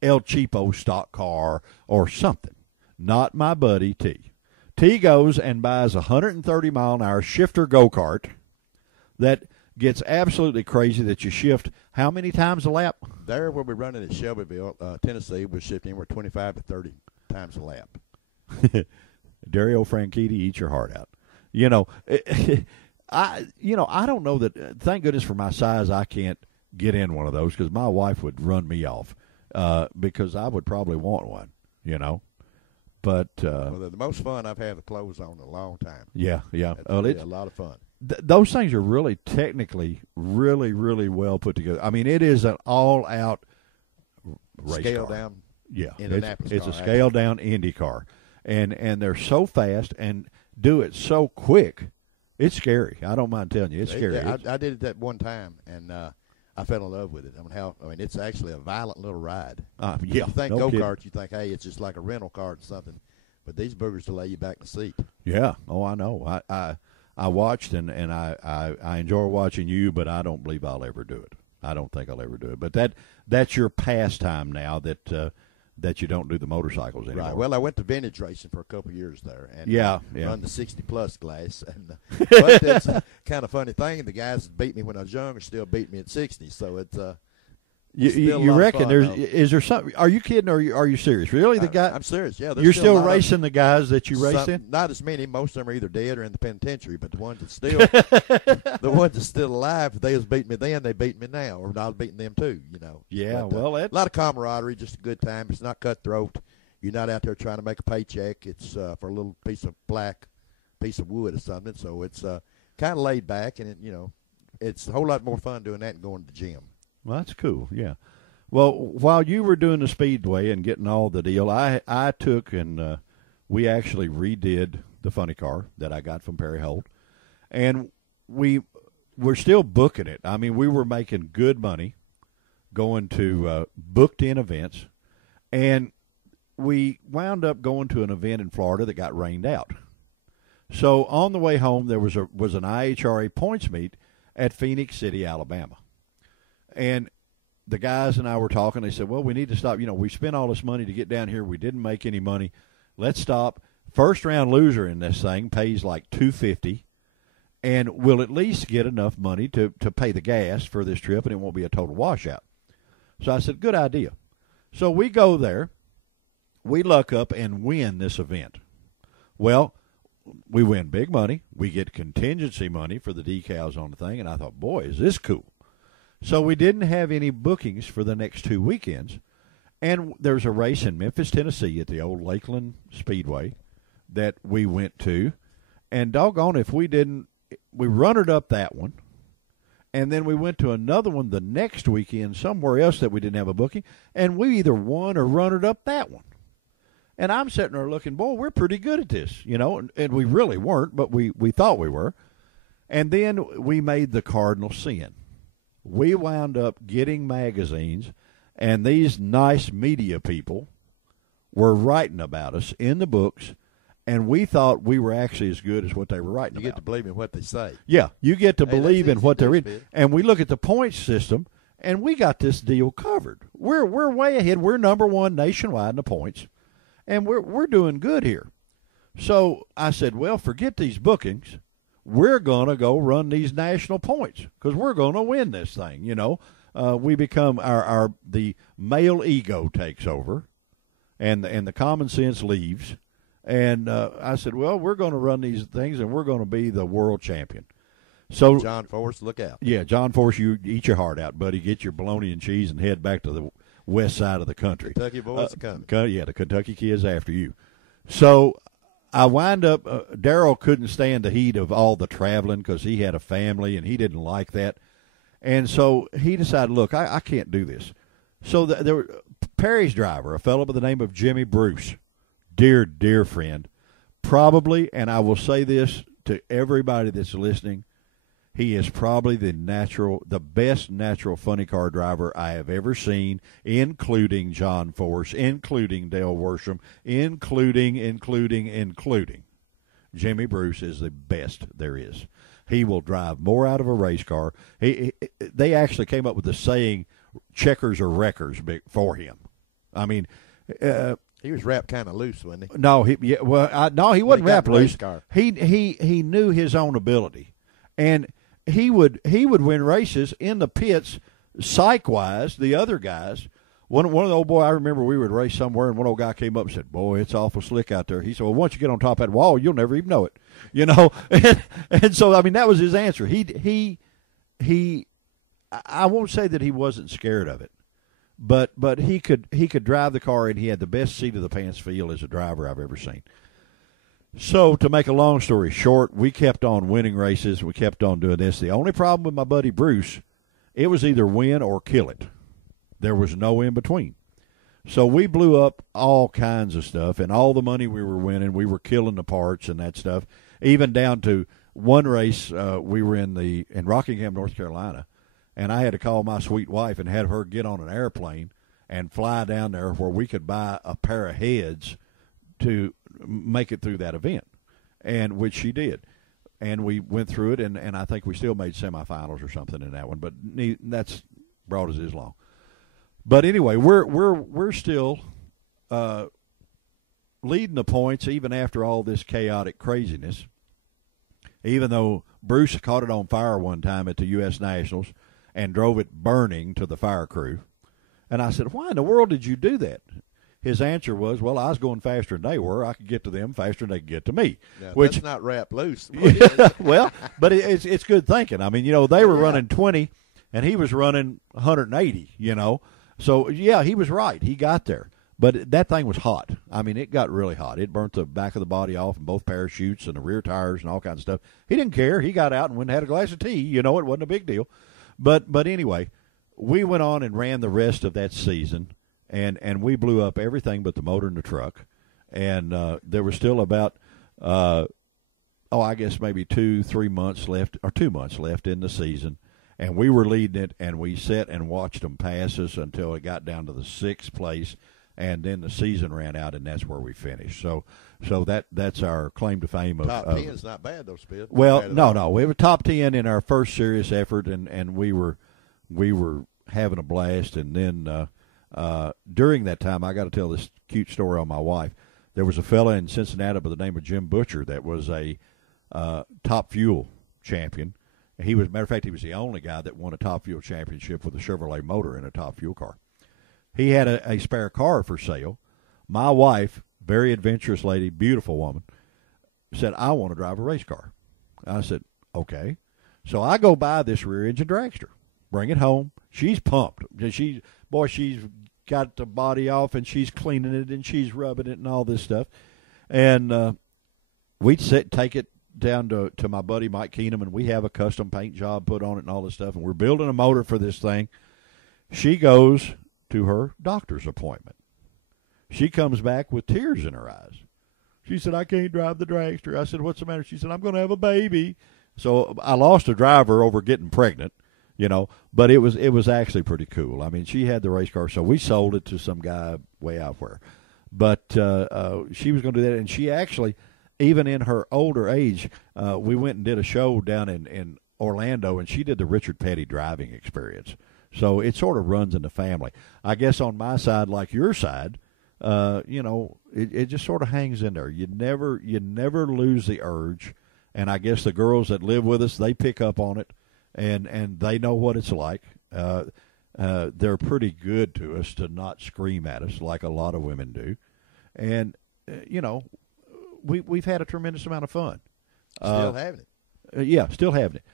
El Cheapo stock car or something. Not my buddy T. T goes and buys a 130-mile-an-hour shifter go-kart that gets absolutely crazy that you shift how many times a lap? There where we're running at Shelbyville, Tennessee, we're shifting anywhere 25 to 30 times a lap. Dario Franchitti, eat your heart out. You know, I don't know that. Thank goodness for my size, I can't get in one of those because my wife would run me off because I would probably want one. You know, but well, the most fun I've had the clothes on in a long time. Yeah. It's really a lot of fun. Those things are really technically really, really well put together. I mean, it is an all-out race scale car. Down. Yeah, it's a scaled down Indy car, and they're so fast and do it so quick. It's scary. I don't mind telling you, it's scary. I did it that one time, and I fell in love with it. I mean, it's actually a violent little ride. Yeah, you think no go-kart, you think, hey, it's just like a rental car or something, but these boogers will lay you back in the seat. Yeah. Oh, I know. I watched and I enjoy watching you, but I don't believe I'll ever do it. I don't think I'll ever do it. But that's your pastime now that you don't do the motorcycles anymore. Right. Well, I went to vintage racing for a couple of years there, and run the 60-plus class. And but it's a kind of funny thing. The guys that beat me when I was young are still beating me at 60. So it's you reckon is there something? Are you kidding or are you serious? Really, I'm serious. Yeah, you're still racing the guys that you raced in. Not as many. Most of them are either dead or in the penitentiary. But the ones that still alive, they was beating me then. They beat me now, or I was beating them too. You know. Yeah. But, well, a lot of camaraderie, just a good time. It's not cutthroat. You're not out there trying to make a paycheck. It's for a little piece of wood or something. So it's kind of laid back, and it's a whole lot more fun doing that than going to the gym. Well, that's cool, yeah. Well, while you were doing the speedway and getting all the deal, I took and we actually redid the funny car that I got from Perry Holt, and we're still booking it. I mean, we were making good money going to booked-in events, and we wound up going to an event in Florida that got rained out. So on the way home, there was an IHRA points meet at Phoenix City, Alabama. And the guys and I were talking. They said, well, we need to stop. We spent all this money to get down here. We didn't make any money. Let's stop. First round loser in this thing pays like $250, and we'll at least get enough money to pay the gas for this trip, and it won't be a total washout. So I said, good idea. So we go there. We luck up and win this event. Well, we win big money. We get contingency money for the decals on the thing, and I thought, boy, is this cool. So we didn't have any bookings for the next 2 weekends, and there's a race in Memphis, Tennessee at the old Lakeland Speedway that we went to, and doggone if we runnered up that one, and then we went to another one the next weekend somewhere else that we didn't have a booking, and we either won or runnered up that one. And I'm sitting there looking, boy, we're pretty good at this, and we really weren't, but we thought we were. And then we made the cardinal sin. We wound up getting magazines, and these nice media people were writing about us in the books, and we thought we were actually as good as what they were writing about. You get to believe in what they say. Yeah, you get to believe in what they're reading. reading. And we look at the points system, and we got this deal covered. We're way ahead. We're number one nationwide in the points, and we're doing good here. So I said, well, forget these bookings. We're going to go run these national points because we're going to win this thing. You know, we become the male ego takes over, and the common sense leaves. And I said, well, we're going to run these things, and we're going to be the world champion. So John Force, look out. Yeah, John Force, you eat your heart out, buddy. Get your bologna and cheese and head back to the west side of the country. Kentucky boys are coming. Yeah, the Kentucky kids after you. So I wind up, Darrell couldn't stand the heat of all the traveling because he had a family and he didn't like that. And so he decided, look, I can't do this. So there were Perry's driver, a fellow by the name of Jimmy Bruce, dear, dear friend, probably, and I will say this to everybody that's listening, he is probably the best natural funny car driver I have ever seen, including John Force, including Dale Worsham, including. Jimmy Bruce is the best there is. He will drive more out of a race car. They actually came up with the saying, checkers or wreckers for him. I mean, he was wrapped kind of loose, wasn't he? No, he wasn't wrapped loose. Car. He knew his own ability, and he would win races in the pits, psych-wise. The other guys, one of the old boy, I remember we would race somewhere, and one old guy came up and said, "Boy, it's awful slick out there." He said, "Well, once you get on top of that wall, you'll never even know it," you know. And so, I mean, that was his answer. He I won't say that he wasn't scared of it, but he could drive the car, and he had the best seat of the pants feel as a driver I've ever seen. So, to make a long story short, we kept on winning races. We kept on doing this. The only problem with my buddy Bruce, it was either win or kill it. There was no in between. So we blew up all kinds of stuff, and all the money we were winning, we were killing the parts and that stuff. Even down to one race, we were in Rockingham, North Carolina, and I had to call my sweet wife and have her get on an airplane and fly down there where we could buy a pair of heads to make it through that event, and which she did. And we went through it, and I think we still made semifinals or something in that one, but that's broad as is long. But anyway, we're still leading the points even after all this chaotic craziness, even though Bruce caught it on fire one time at the U.S. Nationals and drove it burning to the fire crew. And I said, why in the world did you do that? His answer was, well, I was going faster than they were. I could get to them faster than they could get to me. Now, which that's not wrapped loose. Well, but it's good thinking. I mean, you know, they were running 20, and he was running 180, you know. So, yeah, he was right. He got there. But that thing was hot. I mean, it got really hot. It burnt the back of the body off and both parachutes and the rear tires and all kinds of stuff. He didn't care. He got out and went and had a glass of tea. You know, it wasn't a big deal. But anyway, we went on and ran the rest of that season. And we blew up everything but the motor and the truck. And there was still about, I guess maybe 2 months left in the season. And we were leading it, and we sat and watched them pass us until it got down to the 6th place. And then the season ran out, and that's where we finished. So that's our claim to fame. Top 10 is not bad, though, Spiv. Well, no. We were top 10 in our first serious effort, and we were having a blast. And then during that time, I got to tell this cute story on my wife. There was a fella in Cincinnati by the name of Jim Butcher that was a Top Fuel champion. He was, matter of fact, he was the only guy that won a Top Fuel championship with a Chevrolet motor in a Top Fuel car. He had a spare car for sale. My wife, very adventurous lady, beautiful woman, said, I want to drive a race car. I said, okay. So I go buy this rear-engine dragster, bring it home. She's pumped. She's got the body off, and she's cleaning it, and she's rubbing it and all this stuff. And we'd take it down to my buddy Mike Keenum, and we have a custom paint job put on it and all this stuff, and we're building a motor for this thing. She goes to her doctor's appointment. She comes back with tears in her eyes. She said, I can't drive the dragster. I said, what's the matter? She said, I'm going to have a baby. So I lost a driver over getting pregnant, but it was actually pretty cool. I mean, she had the race car, so we sold it to some guy way out where. But she was going to do that, and she actually, even in her older age, we went and did a show down in Orlando, and she did the Richard Petty driving experience. So it sort of runs in the family. I guess on my side, like your side, it just sort of hangs in there. You never lose the urge, and I guess the girls that live with us, they pick up on it, and they know what it's like. They're pretty good to us to not scream at us like a lot of women do, and we've had a tremendous amount of fun. Still having it. Yeah, still having it.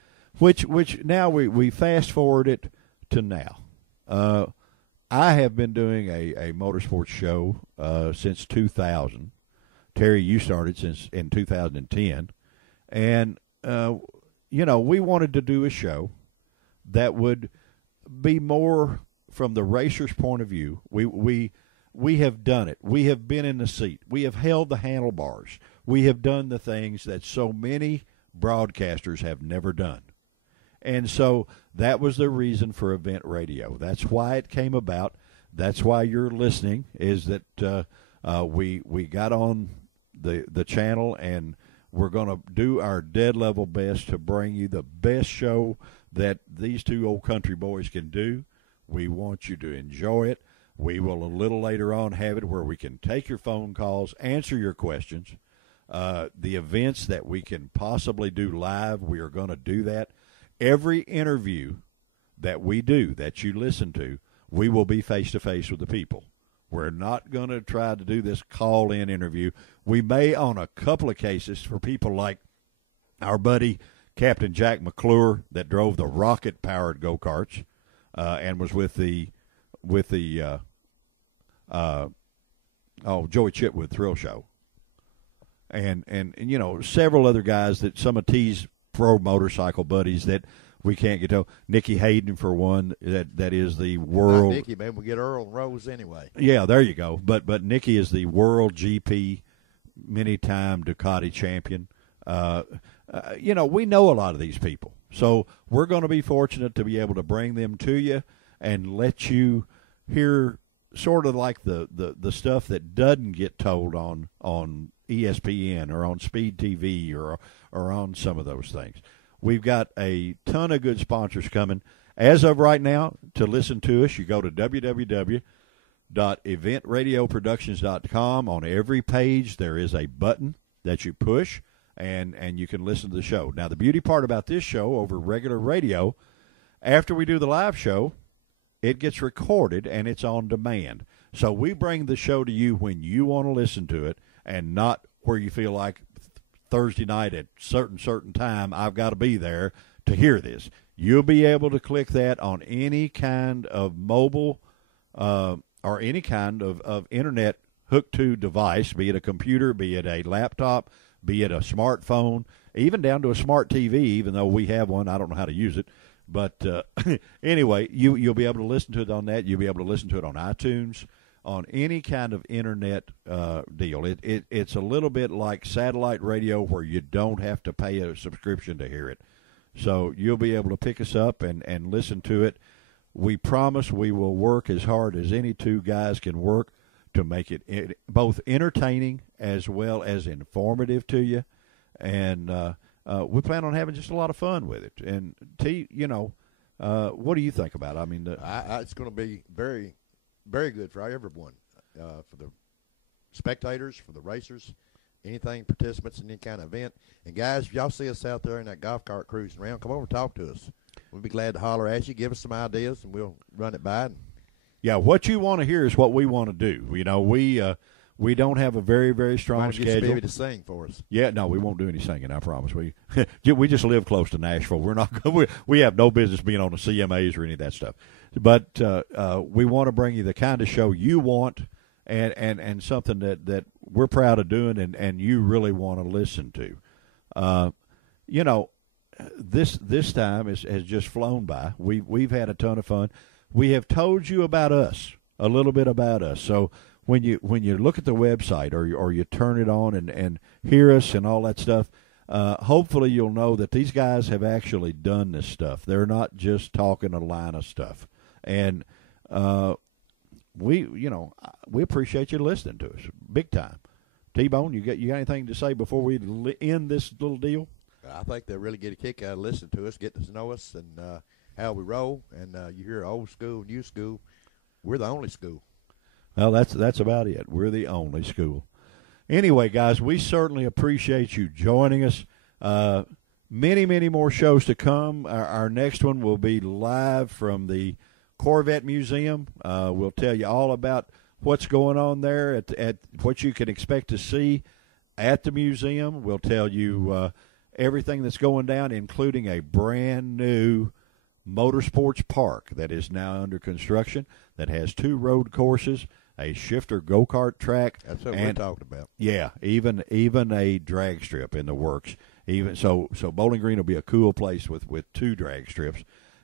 Which now we fast forward it to now. I have been doing a motorsports show since 2000. Terry, you started in 2010, and we wanted to do a show that would be more from the racer's point of view. We have done it. We have been in the seat. We have held the handlebars. We have done the things that so many broadcasters have never done. And so that was the reason for Event Radio. That's why it came about. That's why you're listening, is that we got on the channel, and we're going to do our dead level best to bring you the best show that these two old country boys can do. We want you to enjoy it. We will a little later on have it where we can take your phone calls, answer your questions. The events that we can possibly do live, we are going to do that. Every interview that we do, that you listen to, we will be face-to-face with the people. We're not going to try to do this call-in interview. We may, on a couple of cases, for people like our buddy Captain Jack McClure that drove the rocket-powered go-karts and was with the Joey Chitwood Thrill Show. And several other guys that some of T's pro motorcycle buddies that we can't get to. Nikki Hayden, for one, that is the world. Nikki, man, we get Earl and Rose anyway. Yeah, there you go. But Nikki is the world GP many-time Ducati champion. We know a lot of these people, so we're going to be fortunate to be able to bring them to you and let you hear sort of like the stuff that doesn't get told on ESPN or on Speed TV or on some of those things. We've got a ton of good sponsors coming. As of right now, to listen to us, you go to www.eventradioproductions.com. On every page, there is a button that you push, and you can listen to the show. Now, the beauty part about this show over regular radio, after we do the live show, it gets recorded, and it's on demand. So we bring the show to you when you want to listen to it, and not where you feel like Thursday night at certain time, I've got to be there to hear this. You'll be able to click that on any kind of mobile or any kind of internet hooked to device, be it a computer, be it a laptop, be it a smartphone, even down to a smart TV, even though we have one. I don't know how to use it. But anyway, you'll be able to listen to it on that. You'll be able to listen to it on iTunes, on any kind of internet deal. It's a little bit like satellite radio where you don't have to pay a subscription to hear it. So you'll be able to pick us up and listen to it. We promise we will work as hard as any two guys can work to make it both entertaining as well as informative to you. And we plan on having just a lot of fun with it. And, T, what do you think about it? I mean, it's going to be very, very good for everyone, for the spectators, for the racers, anything, participants in any kind of event. And, guys, if y'all see us out there in that golf cart cruising around, come over and talk to us. We'll be glad to holler at you, give us some ideas, and we'll run it by. Yeah, what you want to hear is what we want to do. We don't have a very, very strong schedule. Spivey to sing for us. Yeah, no, we won't do any singing, I promise. We just live close to Nashville. We're not we have no business being on the CMAs or any of that stuff. But we want to bring you the kind of show you want and something that we're proud of doing and you really want to listen to. This time has just flown by. We've had a ton of fun. We have told you about us, a little bit about us. So when you look at the website or you turn it on and hear us and all that stuff, hopefully you'll know that these guys have actually done this stuff. They're not just talking a line of stuff. And we appreciate you listening to us big time. T-Bone, you got anything to say before we end this little deal? I think they really get a kick out of listening to us, getting to know us, and how we roll. And you hear old school, new school. We're the only school. Well, that's about it. We're the only school. Anyway, guys, we certainly appreciate you joining us. Many, many more shows to come. Our next one will be live from the Corvette Museum. We'll tell you all about what's going on there, at what you can expect to see at the museum. We'll tell you everything that's going down, including a brand new motorsports park that is now under construction, that has 2 road courses, a shifter go-kart track. That's what we're talking about. Yeah, even a drag strip in the works. Even so Bowling Green will be a cool place with 2 drag strips,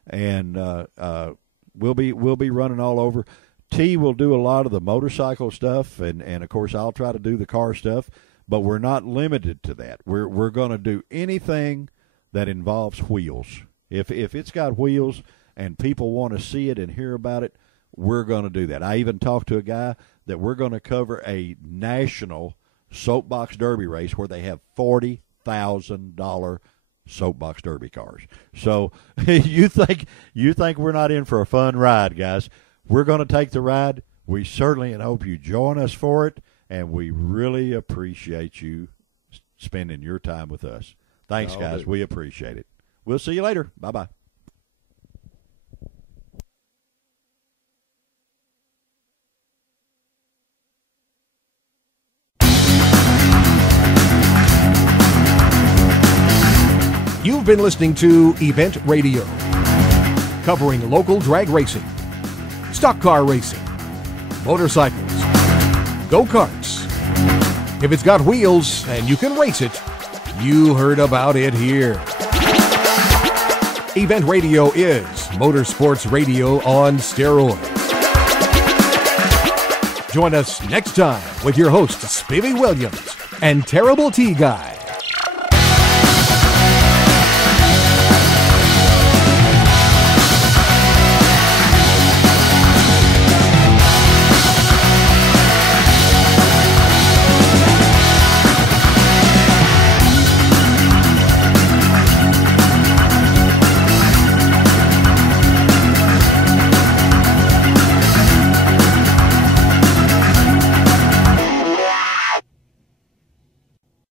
and we'll be running all over. T will do a lot of the motorcycle stuff, and of course I'll try to do the car stuff. But we're not limited to that. We're going to do anything that involves wheels. If it's got wheels and people want to see it and hear about it, we're going to do that. I even talked to a guy that we're going to cover a national soapbox derby race where they have $40,000 soapbox derby cars. So you think we're not in for a fun ride, guys? We're going to take the ride. We certainly and hope you join us for it, and we really appreciate you spending your time with us. Thanks, guys. We appreciate it. We'll see you later. Bye-bye. You've been listening to Event Radio, covering local drag racing, stock car racing, motorcycles, go-karts. If it's got wheels and you can race it, you heard about it here. Event Radio is motorsports radio on steroids. Join us next time with your hosts Spivey Williams and Terrible T Guy.